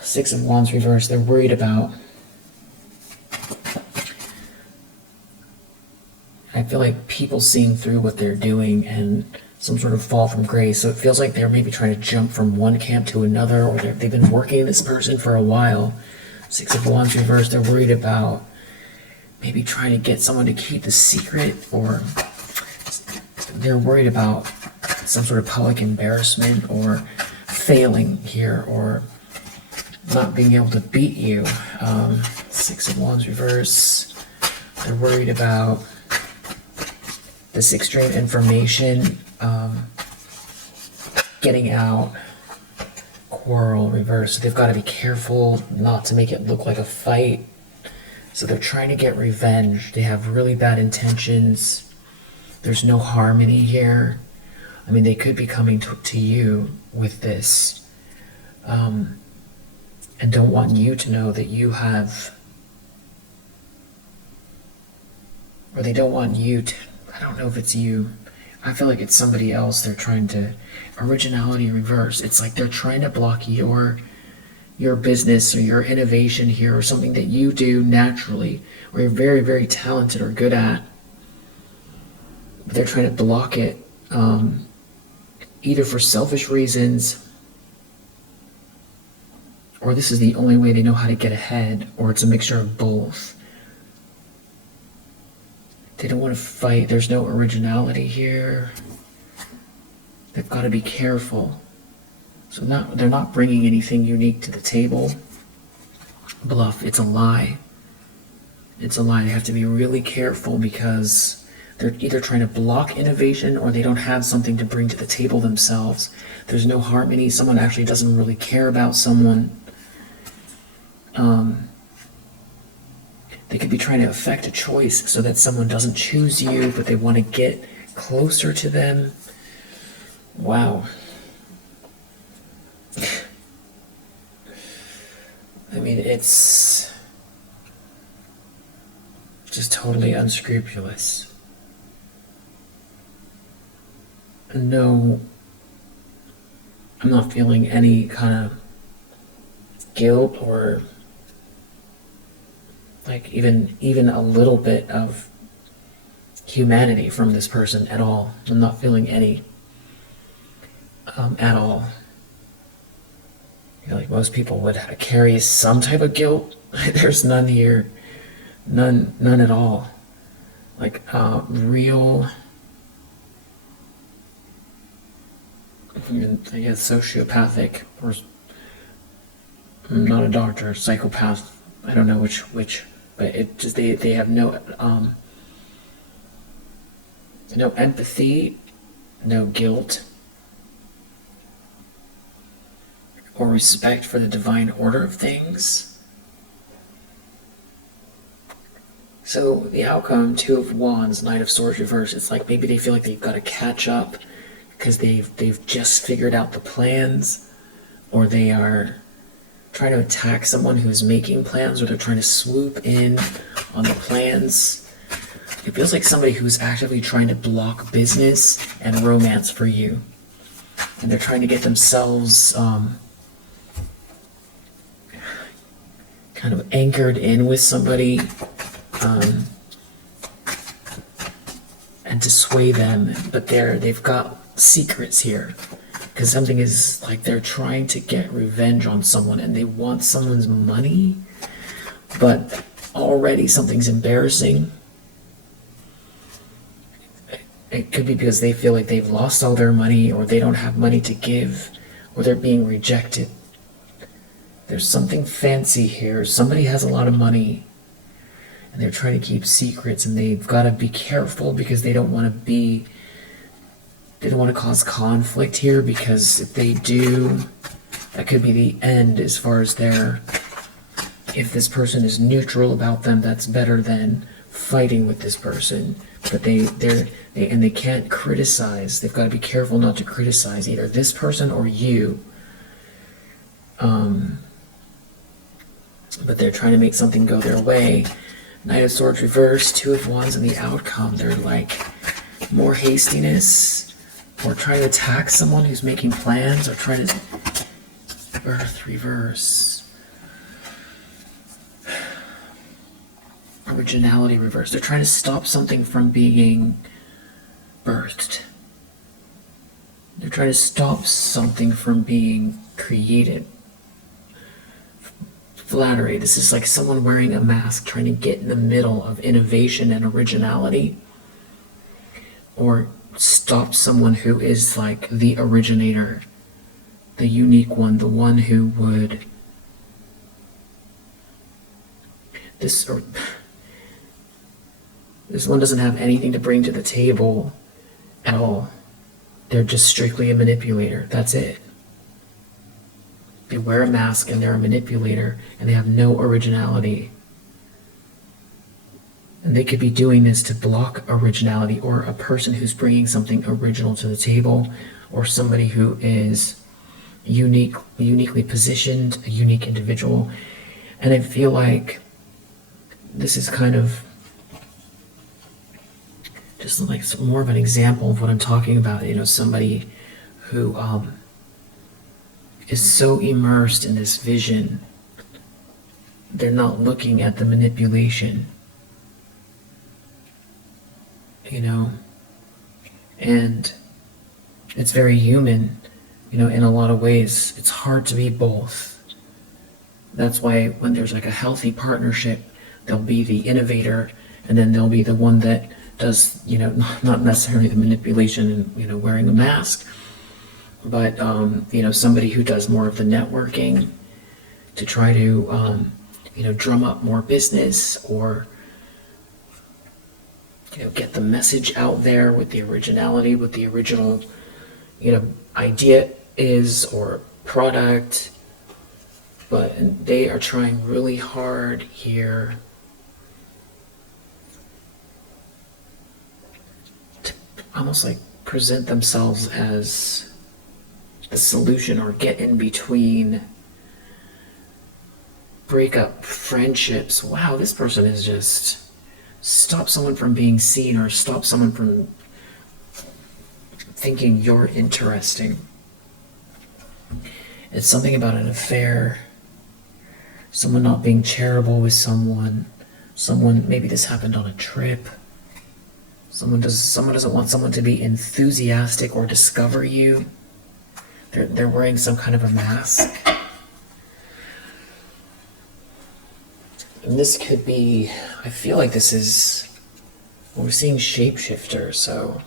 Six of Wands reversed. They're worried about, I feel like, people seeing through what they're doing and some sort of fall from grace. So it feels like they're maybe trying to jump from one camp to another, or they've been working this person for a while. Six of Wands reversed. They're worried about maybe trying to get someone to keep the secret, or they're worried about some sort of public embarrassment, or failing here, or not being able to beat you. Six of Wands reverse. They're worried about this extreme information getting out. Quarrel reverse. So they've got to be careful not to make it look like a fight. So they're trying to get revenge. They have really bad intentions. There's no harmony here. I mean, they could be coming to you with this. And don't want you to know that you have, or they don't want you to, I don't know if it's you. I feel like it's somebody else. They're trying to, originality reverse. It's like they're trying to block your business or your innovation here, or something that you do naturally, or you're very, very talented or good at. But they're trying to block it, either for selfish reasons, or this is the only way they know how to get ahead, or it's a mixture of both. They don't want to fight. There's no originality here. They've got to be careful. So they're not bringing anything unique to the table. Bluff. It's a lie. It's a lie. They have to be really careful, because they're either trying to block innovation, or they don't have something to bring to the table themselves. There's no harmony. Someone actually doesn't really care about someone. They could be trying to affect a choice so that someone doesn't choose you, but they want to get closer to them. Wow. I mean, it's just totally unscrupulous. No, I'm not feeling any kind of guilt or like even a little bit of humanity from this person at all. I'm not feeling any at all. You know, like most people would carry some type of guilt. There's none here, none at all. Like real, I guess sociopathic, or I'm not a doctor, psychopath. I don't know which, but it just they have no empathy, no guilt, or respect for the divine order of things. So the outcome, Two of Wands, Knight of Swords reverse, it's like maybe they feel like they've got to catch up because they've just figured out the plans, or they are trying to attack someone who's making plans, or they're trying to swoop in on the plans. It feels like somebody who's actively trying to block business and romance for you. And they're trying to get themselves kind of anchored in with somebody and to sway them. But they've got secrets here. Because something is like they're trying to get revenge on someone and they want someone's money, but already something's embarrassing. It could be because they feel like they've lost all their money, or they don't have money to give, or they're being rejected. There's something fancy here. Somebody has a lot of money and they're trying to keep secrets, and they've got to be careful because they don't want to cause conflict here, because if they do, that could be the end as far as if this person is neutral about them, that's better than fighting with this person. But they can't criticize. They've got to be careful not to criticize either this person or you. But they're trying to make something go their way. Knight of Swords reverse, Two of Wands, and the outcome, they're like more hastiness, or trying to attack someone who's making plans, or trying to birth reverse. Originality reverse. They're trying to stop something from being birthed. They're trying to stop something from being created. Flattery. This is like someone wearing a mask trying to get in the middle of innovation and originality, or stop someone who is like the originator, the unique one, the one who would this one doesn't have anything to bring to the table at all. They're just strictly a manipulator. That's it. They wear a mask and they're a manipulator, and they have no originality. And they could be doing this to block originality, or a person who's bringing something original to the table, or somebody who is uniquely positioned, a unique individual. And I feel like this is kind of just like more of an example of what I'm talking about. You know, somebody who is so immersed in this vision, they're not looking at the manipulation. You know, and it's very human, you know, in a lot of ways. It's hard to be both. That's why when there's like a healthy partnership, there'll be the innovator, and then there'll be the one that does, you know, not necessarily the manipulation and, you know, wearing a mask, but, you know, somebody who does more of the networking to try to, you know, drum up more business, or, you know, get the message out there with the originality, with the original, you know, idea is, or product. But they are trying really hard here almost like present themselves as the solution or get in between, break up friendships. Wow, this person is just stop someone from being seen or stop someone from thinking you're interesting. It's something about an affair, someone not being charitable with someone, maybe this happened on a trip. Someone doesn't want someone to be enthusiastic or discover you. They're wearing some kind of a mask. And this could be, I feel like this is, we're seeing shapeshifter, so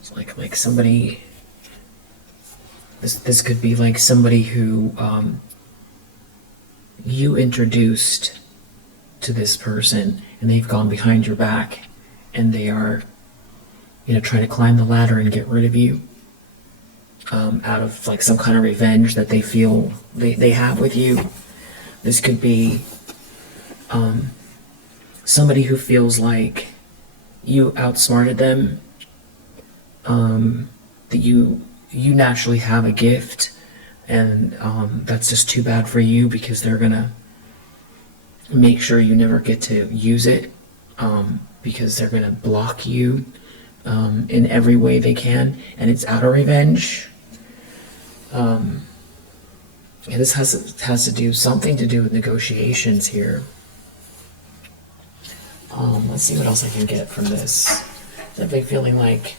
it's like somebody, this could be like somebody who you introduced to this person and they've gone behind your back and they are, trying to climb the ladder and get rid of you out of like some kind of revenge that they feel they have with you. This could be somebody who feels like you outsmarted them, that you naturally have a gift, and that's just too bad for you because they're gonna make sure you never get to use it, because they're gonna block you in every way they can, and it's out of revenge. This has to do something to do with negotiations here. Let's see what else I can get from this. Definitely feeling like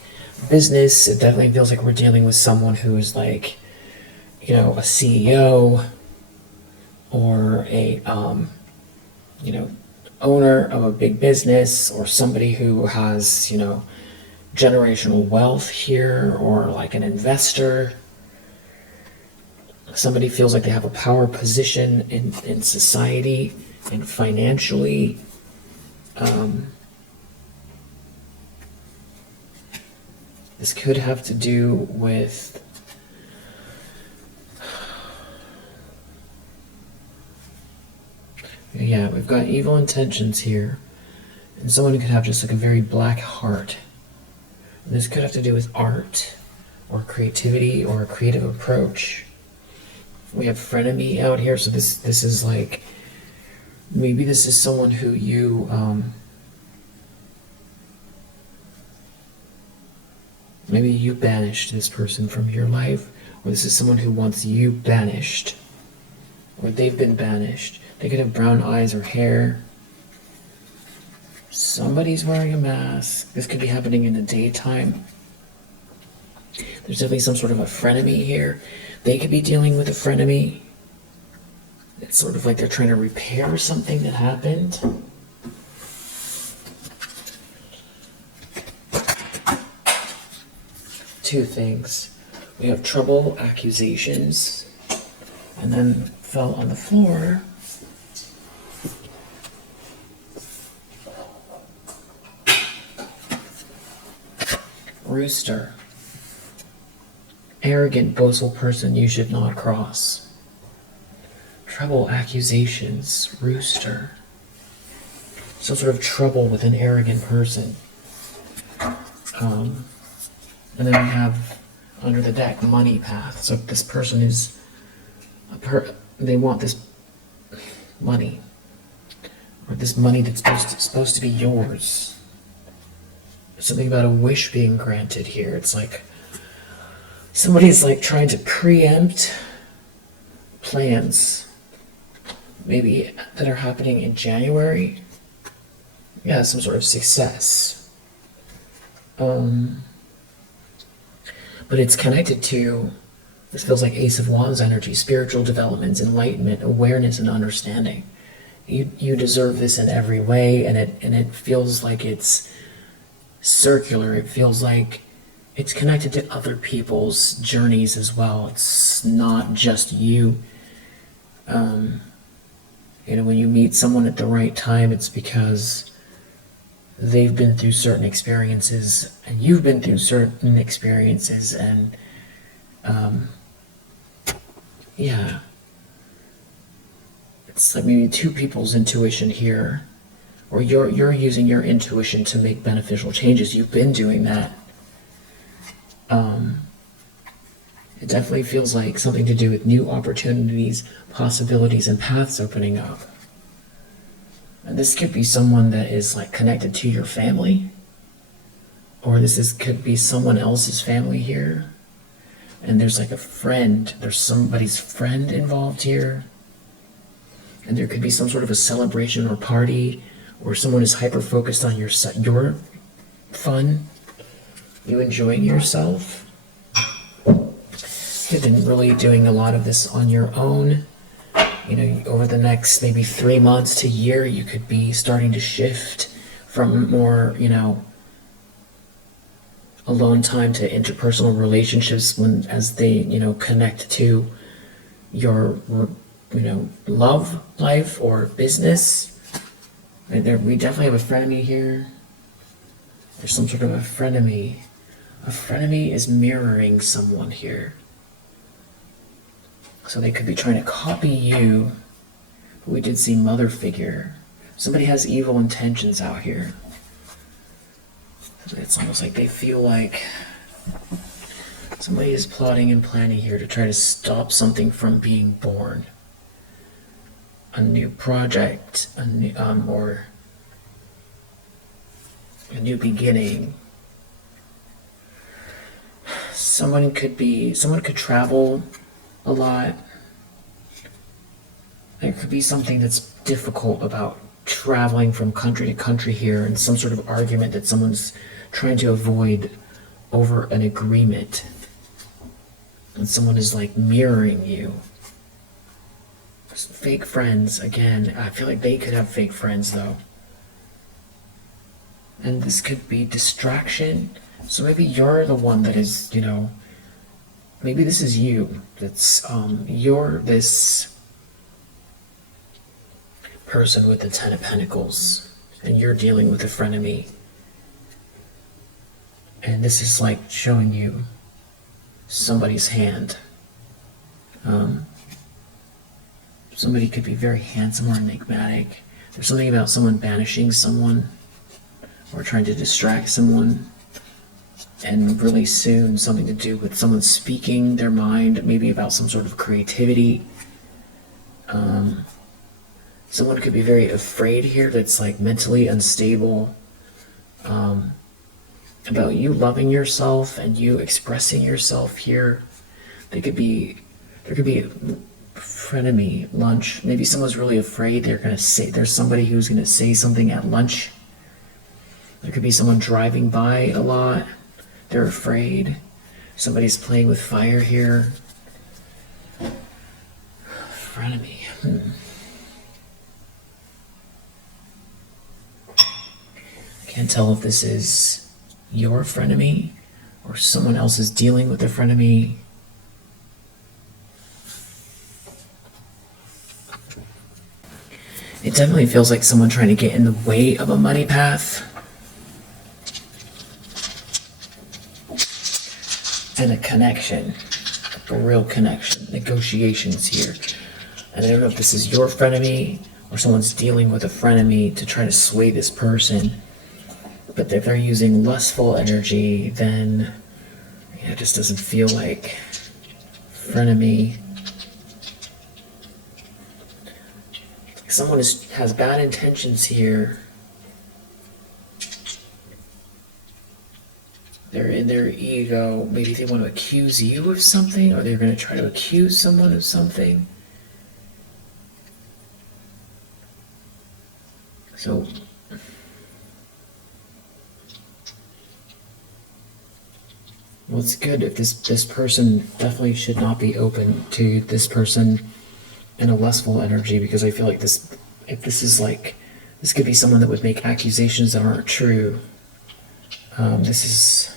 business. It definitely feels like we're dealing with someone who is like, a CEO or a, owner of a big business, or somebody who has, generational wealth here, or like an investor. Somebody feels like they have a power position in society and financially. This could have to do with we've got evil intentions here, and someone could have just like a very black heart. And this could have to do with art or creativity or a creative approach. We have frenemy out here, so this is like, maybe this is someone who you maybe you banished this person from your life, or this is someone who wants you banished, or they've been banished. They could have brown eyes or hair. Somebody's wearing a mask. This could be happening in the daytime. There's definitely some sort of a frenemy here. They could be dealing with a frenemy. It's sort of like they're trying to repair something that happened. Two things. We have trouble, accusations, and then fell on the floor. Rooster. Arrogant, boastful person you should not cross. Trouble, accusations, rooster. Some sort of trouble with an arrogant person. And then we have under the deck money path. So this person is they want this money, or this money that's supposed to be yours. Something about a wish being granted here. It's like somebody's like trying to preempt plans, maybe that are happening in January. Yeah, some sort of success. But it's connected to, this feels like Ace of Wands energy, spiritual developments, enlightenment, awareness, and understanding. You deserve this in every way, and it feels like it's circular. It feels like it's connected to other people's journeys as well. It's not just you. When you meet someone at the right time, it's because they've been through certain experiences, and you've been through certain experiences, and it's like maybe two people's intuition here, or you're using your intuition to make beneficial changes. You've been doing that. It definitely feels like something to do with new opportunities, possibilities, and paths opening up. And this could be someone that is like connected to your family, or could be someone else's family here. And there's like a friend, there's somebody's friend involved here. And there could be some sort of a celebration or party, or someone is hyper-focused on your fun, you enjoying yourself. You've been really doing a lot of this on your own. You know, over the next maybe 3 months to a year, you could be starting to shift from more, alone time to interpersonal relationships as they, connect to your, love life or business. We definitely have a frenemy here. There's some sort of a frenemy. A frenemy is mirroring someone here. So they could be trying to copy you. But we did see mother figure. Somebody has evil intentions out here. It's almost like they feel like somebody is plotting and planning here to try to stop something from being born. A new project, or a new beginning. Someone could travel a lot. There could be something that's difficult about traveling from country to country here, and some sort of argument that someone's trying to avoid over an agreement. And someone is like mirroring you. Fake friends, again, I feel like they could have fake friends though. And this could be distraction. So maybe you're the one that is, maybe this is you. That's, you're this person with the Ten of Pentacles, and you're dealing with a frenemy. And this is like showing you somebody's hand. Somebody could be very handsome or enigmatic. There's something about someone banishing someone or trying to distract someone. And really soon, something to do with someone speaking their mind, maybe about some sort of creativity. Someone could be very afraid here, that's like mentally unstable, about you loving yourself and you expressing yourself here. There could be frenemy lunch. Maybe someone's really afraid there's somebody who's gonna say something at lunch. There could be someone driving by a lot. They're afraid. Somebody's playing with fire here. Frenemy. I can't tell if this is your frenemy or someone else is dealing with the frenemy. It definitely feels like someone trying to get in the way of a money path. And a connection, a real connection, negotiations here. And I don't know if this is your frenemy or someone's dealing with a frenemy to try to sway this person. But if they're using lustful energy, then it just doesn't feel like frenemy. Someone has bad intentions here. They're in their ego. Maybe they want to accuse you of something, or they're going to try to accuse someone of something. So, what's good if this person definitely should not be open to this person in a lustful energy, because I feel like this could be someone that would make accusations that aren't true. This is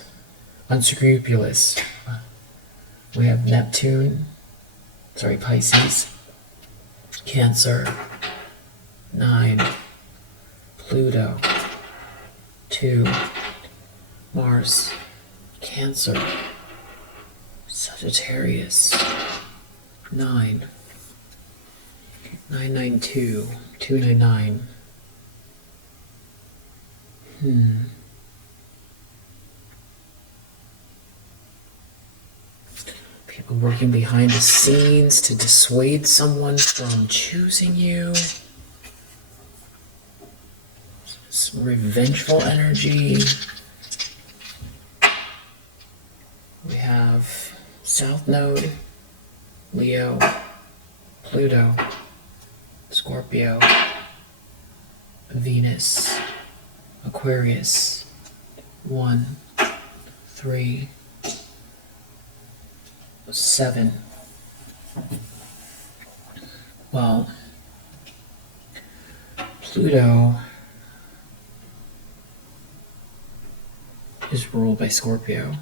unscrupulous. We have Pisces, Cancer, 9, Pluto, 2, Mars, Cancer, Sagittarius, 9, 992, 299, People working behind the scenes to dissuade someone from choosing you. Some revengeful energy. We have South Node, Leo, Pluto, Scorpio, Venus, Aquarius, 1, 3, 7. Well, Pluto is ruled by Scorpio.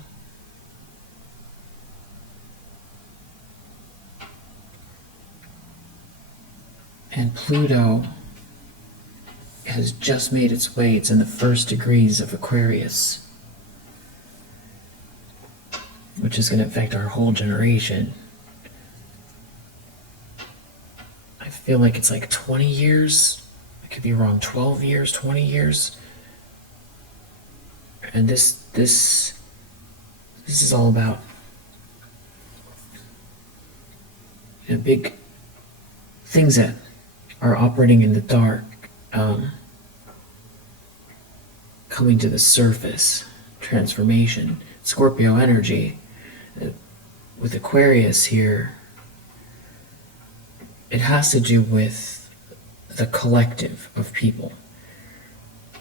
And Pluto has just made its way. It's in the first degrees of Aquarius, which is going to affect our whole generation. I feel like it's like 20 years. I could be wrong. 12 years, 20 years. And this is all about big things that are operating in the dark, coming to the surface, transformation, Scorpio energy. With Aquarius here, it has to do with the collective of people.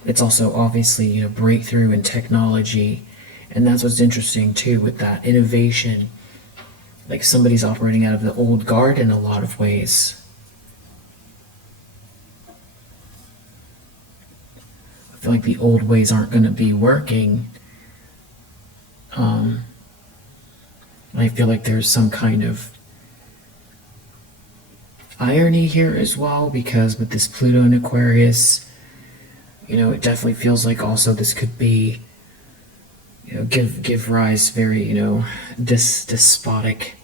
It's also obviously, breakthrough in technology, and that's what's interesting too with that innovation. Like somebody's operating out of the old guard in a lot of ways. I feel like the old ways aren't going to be working. I feel like there's some kind of irony here as well, because with this Pluto and Aquarius, it definitely feels like also this could be, give rise very, despotic,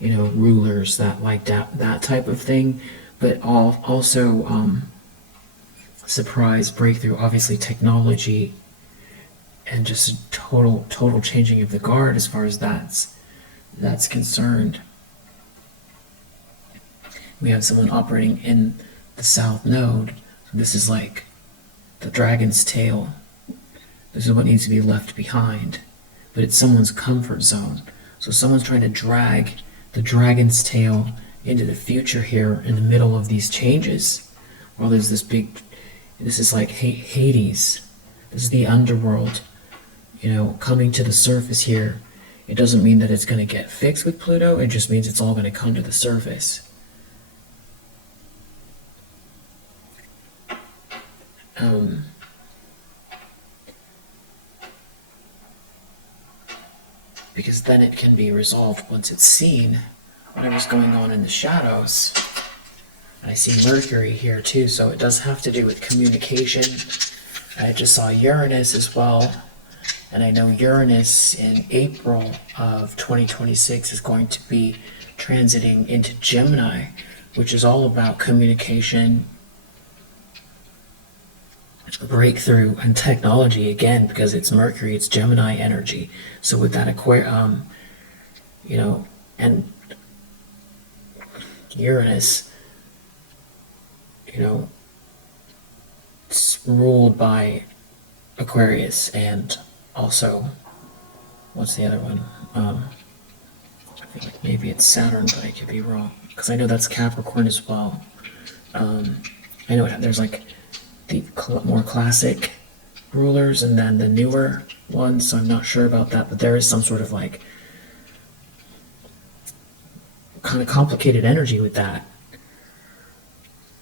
rulers that like that type of thing, but also surprise, breakthrough, obviously technology, and just total changing of the guard as far as that's concerned. We have someone operating in the South Node. This is like the dragon's tail. This is what needs to be left behind. But it's someone's comfort zone. So someone's trying to drag the dragon's tail into the future here in the middle of these changes. While there's this is like Hades. This is the underworld, coming to the surface here. It doesn't mean that it's going to get fixed with Pluto. It just means it's all going to come to the surface. Because then it can be resolved once it's seen whatever's going on in the shadows. I see Mercury here too, so it does have to do with communication. I just saw Uranus as well, and I know Uranus in April of 2026 is going to be transiting into Gemini, which is all about communication, breakthrough, and technology again, because it's Mercury, it's Gemini energy. So with that and Uranus, it's ruled by Aquarius, and also, what's the other one? I think maybe it's Saturn, but I could be wrong, because I know that's Capricorn as well. I know there's like the more classic rulers and then the newer ones, so I'm not sure about that, but there is some sort of like kind of complicated energy with that.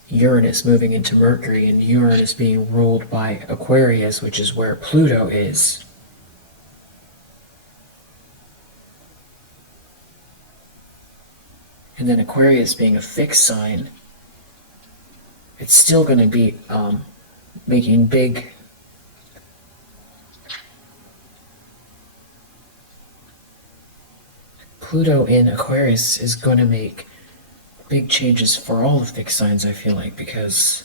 Uranus moving into Mercury, and Uranus being ruled by Aquarius, which is where Pluto is. And then Aquarius being a fixed sign, it's still going to be making big Pluto in Aquarius is going to make big changes for all the fixed signs, I feel like, because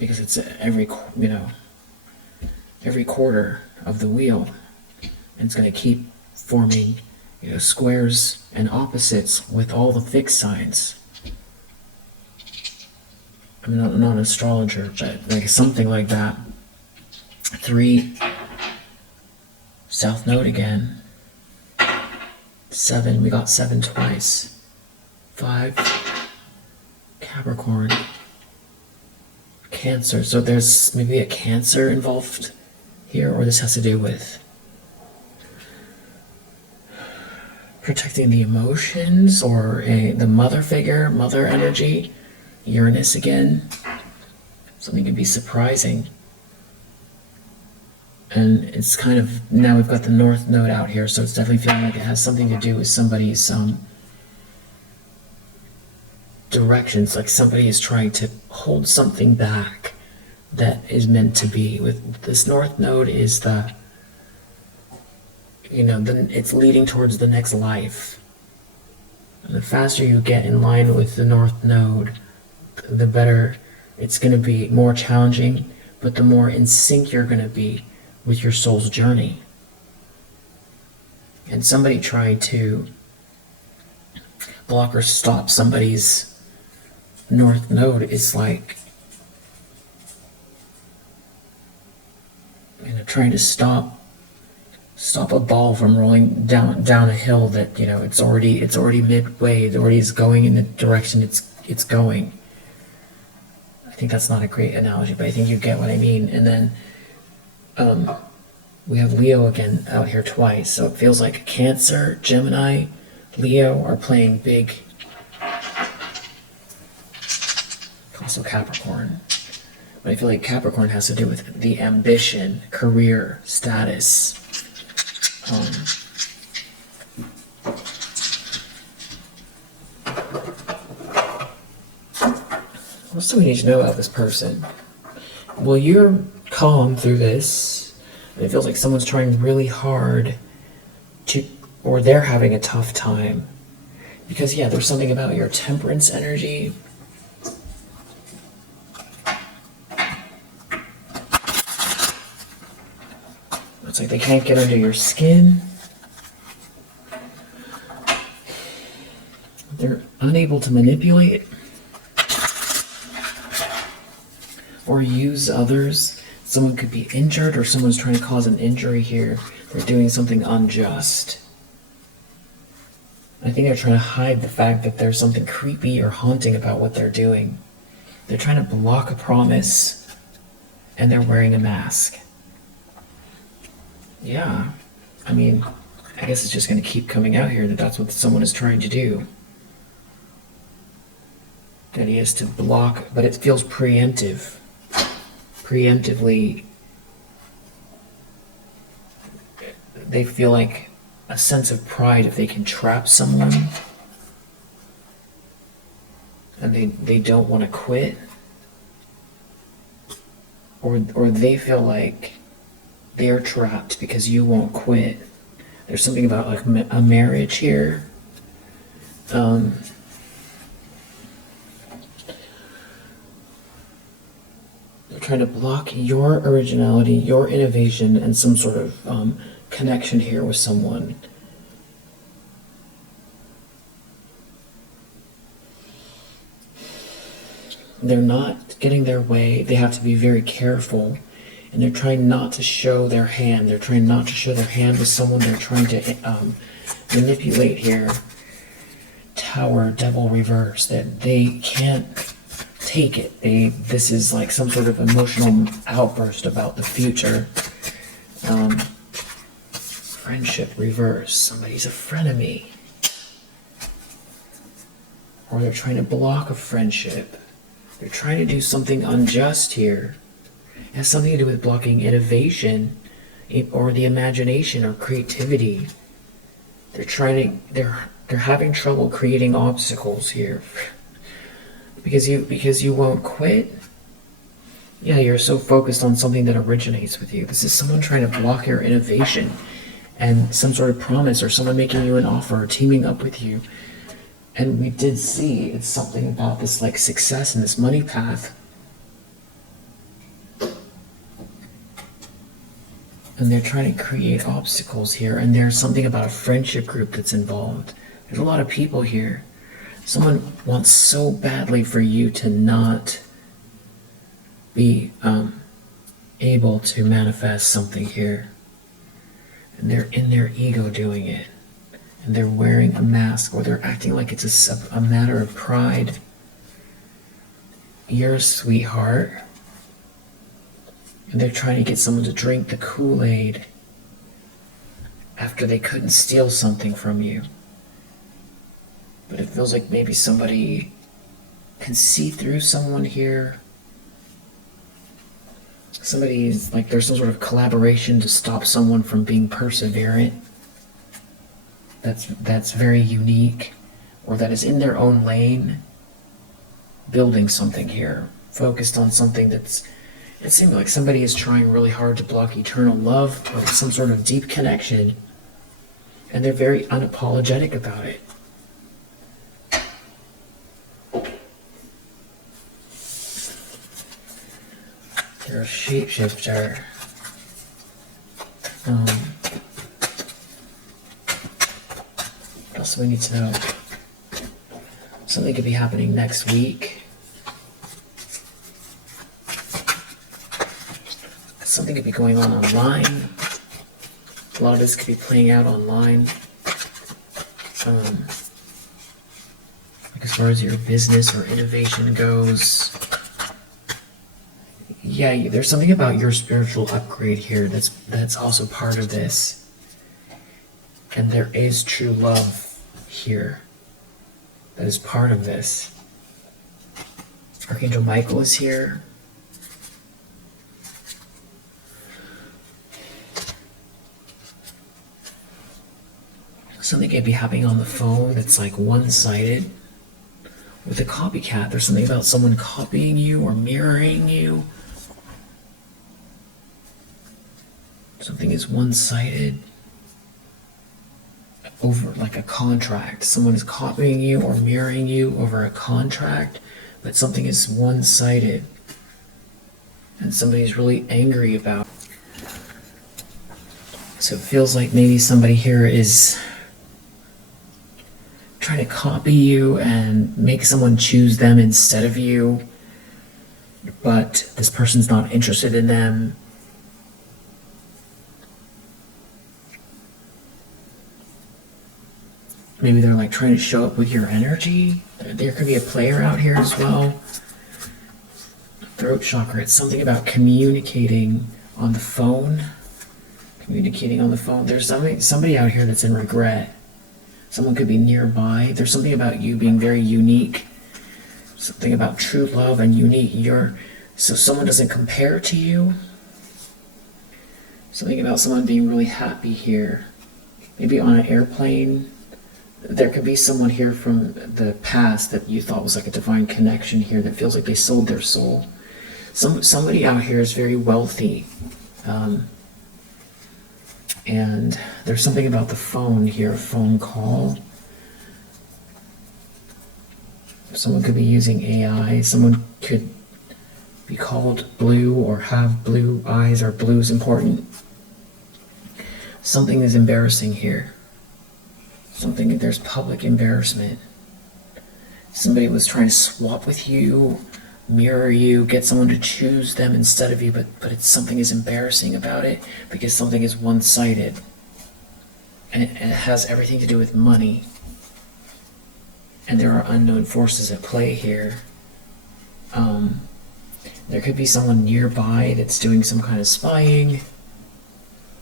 because it's every quarter of the wheel, and it's going to keep forming squares and opposites with all the fixed signs. I'm not an astrologer, but like something like that. 3, South Node again. 7, we got 7 twice. 5, Capricorn. Cancer, so there's maybe a Cancer involved here, or this has to do with protecting the emotions, or the mother figure, mother energy. Uranus again. Something can be surprising. And it's kind of, now we've got the North Node out here, so it's definitely feeling like it has something to do with somebody's directions, like somebody is trying to hold something back that is meant to be. With this North Node is it's leading towards the next life. And the faster you get in line with the North Node, the better. It's going to be more challenging, but the more in sync you're going to be with your soul's journey. And somebody trying to block or stop somebody's North Node is like trying to stop a ball from rolling down a hill that it's already midway, it already is going in the direction it's going. I think that's not a great analogy, but I think you get what I mean. And then we have Leo again out here twice, so it feels like Cancer, Gemini, Leo are playing big. Also Capricorn, but I feel like Capricorn has to do with the ambition, career, status. What else do we need to know about this person? Well, you're calm through this. It feels like someone's trying really hard or they're having a tough time. Because there's something about your Temperance energy. It's like they can't get under your skin. They're unable to manipulate or use others. Someone could be injured, or someone's trying to cause an injury here. They're doing something unjust. I think they're trying to hide the fact that there's something creepy or haunting about what they're doing. They're trying to block a promise, and they're wearing a mask. Yeah, I mean, I guess it's just going to keep coming out here that that's what someone is trying to do. That he has to block, but it feels preemptive. Preemptively, they feel like a sense of pride if they can trap someone, and they don't want to quit, or they feel like they're trapped because you won't quit. There's something about like a marriage here. They're trying to block your originality, your innovation, and some sort of connection here with someone. They're not getting their way. They have to be very careful. And they're trying not to show their hand. They're trying not to show their hand with someone they're trying to manipulate here. Tower, Devil reverse. That they can't take it. This is like some sort of emotional outburst about the future. Friendship reverse. Somebody's a frenemy. Or they're trying to block a friendship. They're trying to do something unjust here. It has something to do with blocking innovation or the imagination or creativity. They're having trouble creating obstacles here. Because you won't quit. Yeah, you're so focused on something that originates with you. This is someone trying to block your innovation and some sort of promise, or someone making you an offer or teaming up with you. And we did see it's something about this like success and this money path. And they're trying to create obstacles here. And there's something about a friendship group that's involved. There's a lot of people here. Someone wants so badly for you to not be able to manifest something here. And they're in their ego doing it. And they're wearing a mask, or they're acting like it's a matter of pride. You're a sweetheart. And they're trying to get someone to drink the Kool-Aid after they couldn't steal something from you. But it feels like maybe somebody can see through someone here. Somebody's like, there's some sort of collaboration to stop someone from being perseverant. That's very unique, or that is in their own lane, building something here, focused on something that's, it seems like somebody is trying really hard to block eternal love or some sort of deep connection, and they're very unapologetic about it. You're a shapeshifter. What else do we need to know? Something could be happening next week. Something could be going on online. A lot of this could be playing out online. Like as far as your business or innovation goes. Yeah, there's something about your spiritual upgrade here that's also part of this. And there is true love here that is part of this. Archangel Michael is here. Something could be happening on the phone that's like one-sided. With a copycat, there's something about someone copying you or mirroring you. Something is one-sided. Over like a contract. Someone is copying you or mirroring you over a contract, but something is one-sided. And somebody's really angry about it. So it feels like maybe somebody here is trying to copy you and make someone choose them instead of you, but this person's not interested in them. Maybe they're like trying to show up with your energy. There could be a player out here as well. Throat chakra, it's something about communicating on the phone. Communicating on the phone. There's somebody out here that's in regret. Someone could be nearby. There's something about you being very unique. Something about true love and unique. So someone doesn't compare to you. Something about someone being really happy here. Maybe on an airplane. There could be someone here from the past that you thought was like a divine connection here that feels like they sold their soul. Somebody out here is very wealthy. And there's something about the phone here, a phone call. Someone could be using AI. Someone could be called blue or have blue eyes, or blue is important. Something is embarrassing here. There's public embarrassment. Somebody was trying to swap with you, mirror you, get someone to choose them instead of you, but something is embarrassing about it because something is one-sided. And it has everything to do with money. And there are unknown forces at play here. There could be someone nearby that's doing some kind of spying.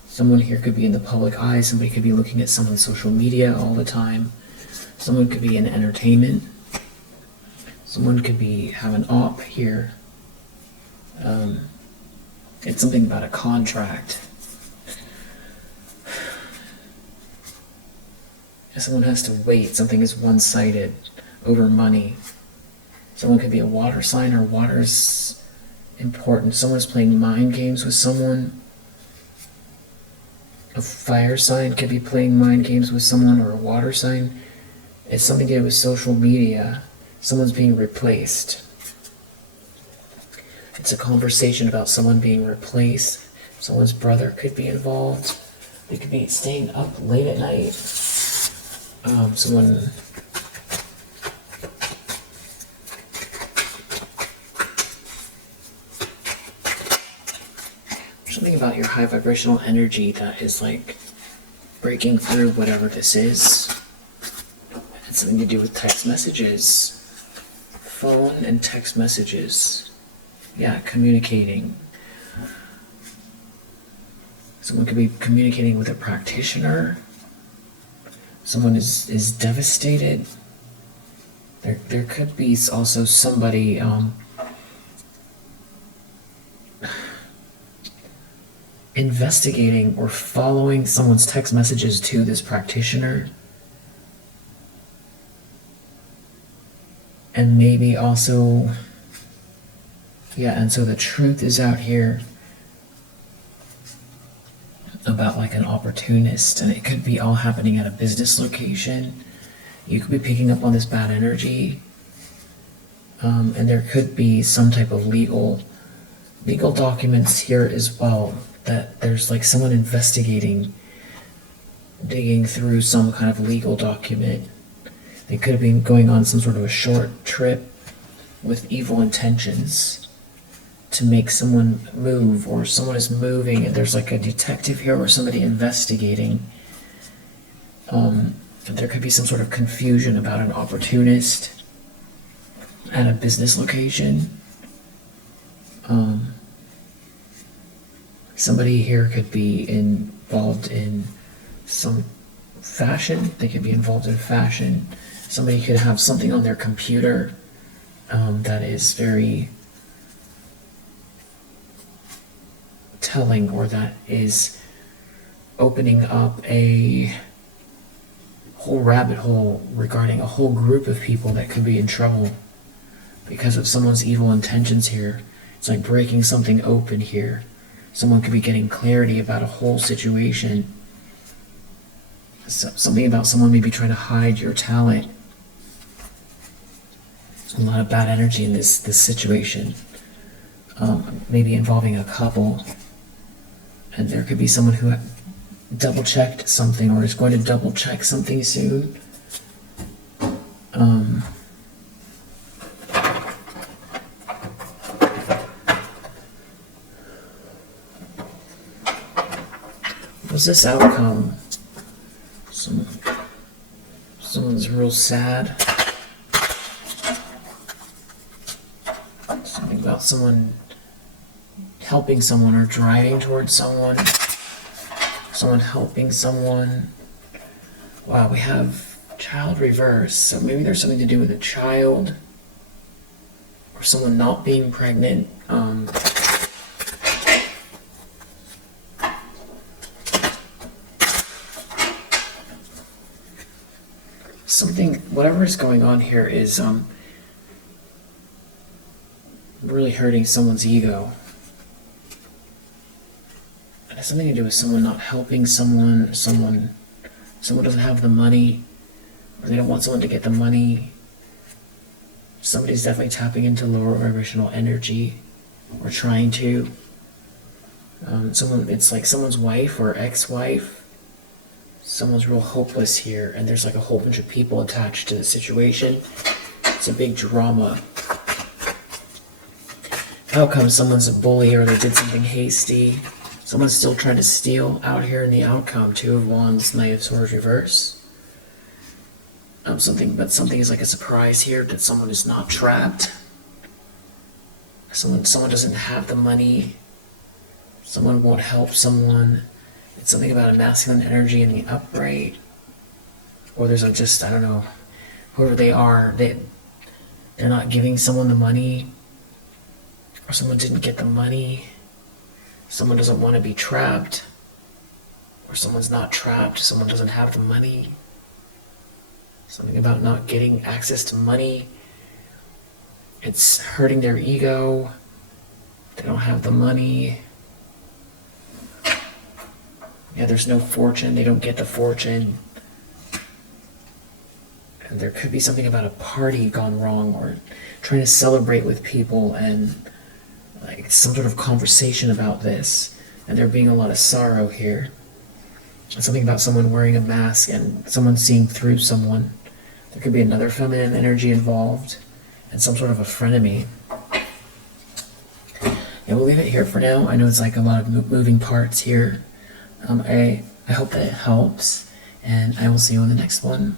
Someone here could be in the public eye. Somebody could be looking at someone's social media all the time. Someone could be in entertainment. Someone could have an op here. It's something about a contract. Someone has to wait. Something is one-sided over money. Someone could be a water sign, or water's important. Someone's playing mind games with someone. A fire sign could be playing mind games with someone, or a water sign. It's something to do with social media. Someone's being replaced. It's a conversation about someone being replaced. Someone's brother could be involved. They could be staying up late at night. Someone... Something about your high vibrational energy that is like breaking through whatever this is. It's something to do with text messages. Phone and text messages. Yeah, communicating. Someone could be communicating with a practitioner. Someone is devastated. There could be also somebody investigating or following someone's text messages to this practitioner. And maybe also, yeah, and so the truth is out here about like an opportunist, and it could be all happening at a business location. You could be picking up on this bad energy, and there could be some type of legal documents here as well, that there's like someone investigating, digging through some kind of legal document. They could have been going on some sort of a short trip with evil intentions to make someone move, or someone is moving and there's like a detective here or somebody investigating. There could be some sort of confusion about an opportunist at a business location. Somebody here could be involved in some fashion. They could be involved in fashion. Somebody could have something on their computer that is very telling, or that is opening up a whole rabbit hole regarding a whole group of people that could be in trouble because of someone's evil intentions here. It's like breaking something open here. Someone could be getting clarity about a whole situation. Something about someone maybe trying to hide your talent. There's a lot of bad energy in this situation. Maybe involving a couple. And there could be someone who double-checked something or is going to double-check something soon. What's this outcome? Someone's real sad. Something about someone helping someone or driving towards someone. Someone helping someone. Wow, we have child reverse. So maybe there's something to do with a child or someone not being pregnant. Whatever is going on here is really hurting someone's ego. It has something to do with someone not helping someone doesn't have the money, or they don't want someone to get the money. Somebody's definitely tapping into lower vibrational energy, or trying to. It's like someone's wife or ex-wife. Someone's real hopeless here, and there's like a whole bunch of people attached to the situation. It's a big drama. How come someone's a bully, or they did something hasty? Someone's still trying to steal out here in the outcome. Two of Wands, Knight of Swords reverse. Something is like a surprise here, that someone is not trapped. Someone doesn't have the money. Someone won't help someone. It's something about a masculine energy in the upright. Or there's I don't know, whoever they are, they're not giving someone the money. Or someone didn't get the money. Someone doesn't want to be trapped. Or someone's not trapped, someone doesn't have the money. Something about not getting access to money. It's hurting their ego. They don't have the money. Yeah, there's no fortune. They don't get the fortune. And there could be something about a party gone wrong, or trying to celebrate with people, and like some sort of conversation about this. and there being a lot of sorrow here. Something about someone wearing a mask and someone seeing through someone. There could be another feminine energy involved and some sort of a frenemy. And we'll leave it here for now. I know it's like a lot of moving parts here. I hope that it helps, and I will see you in the next one.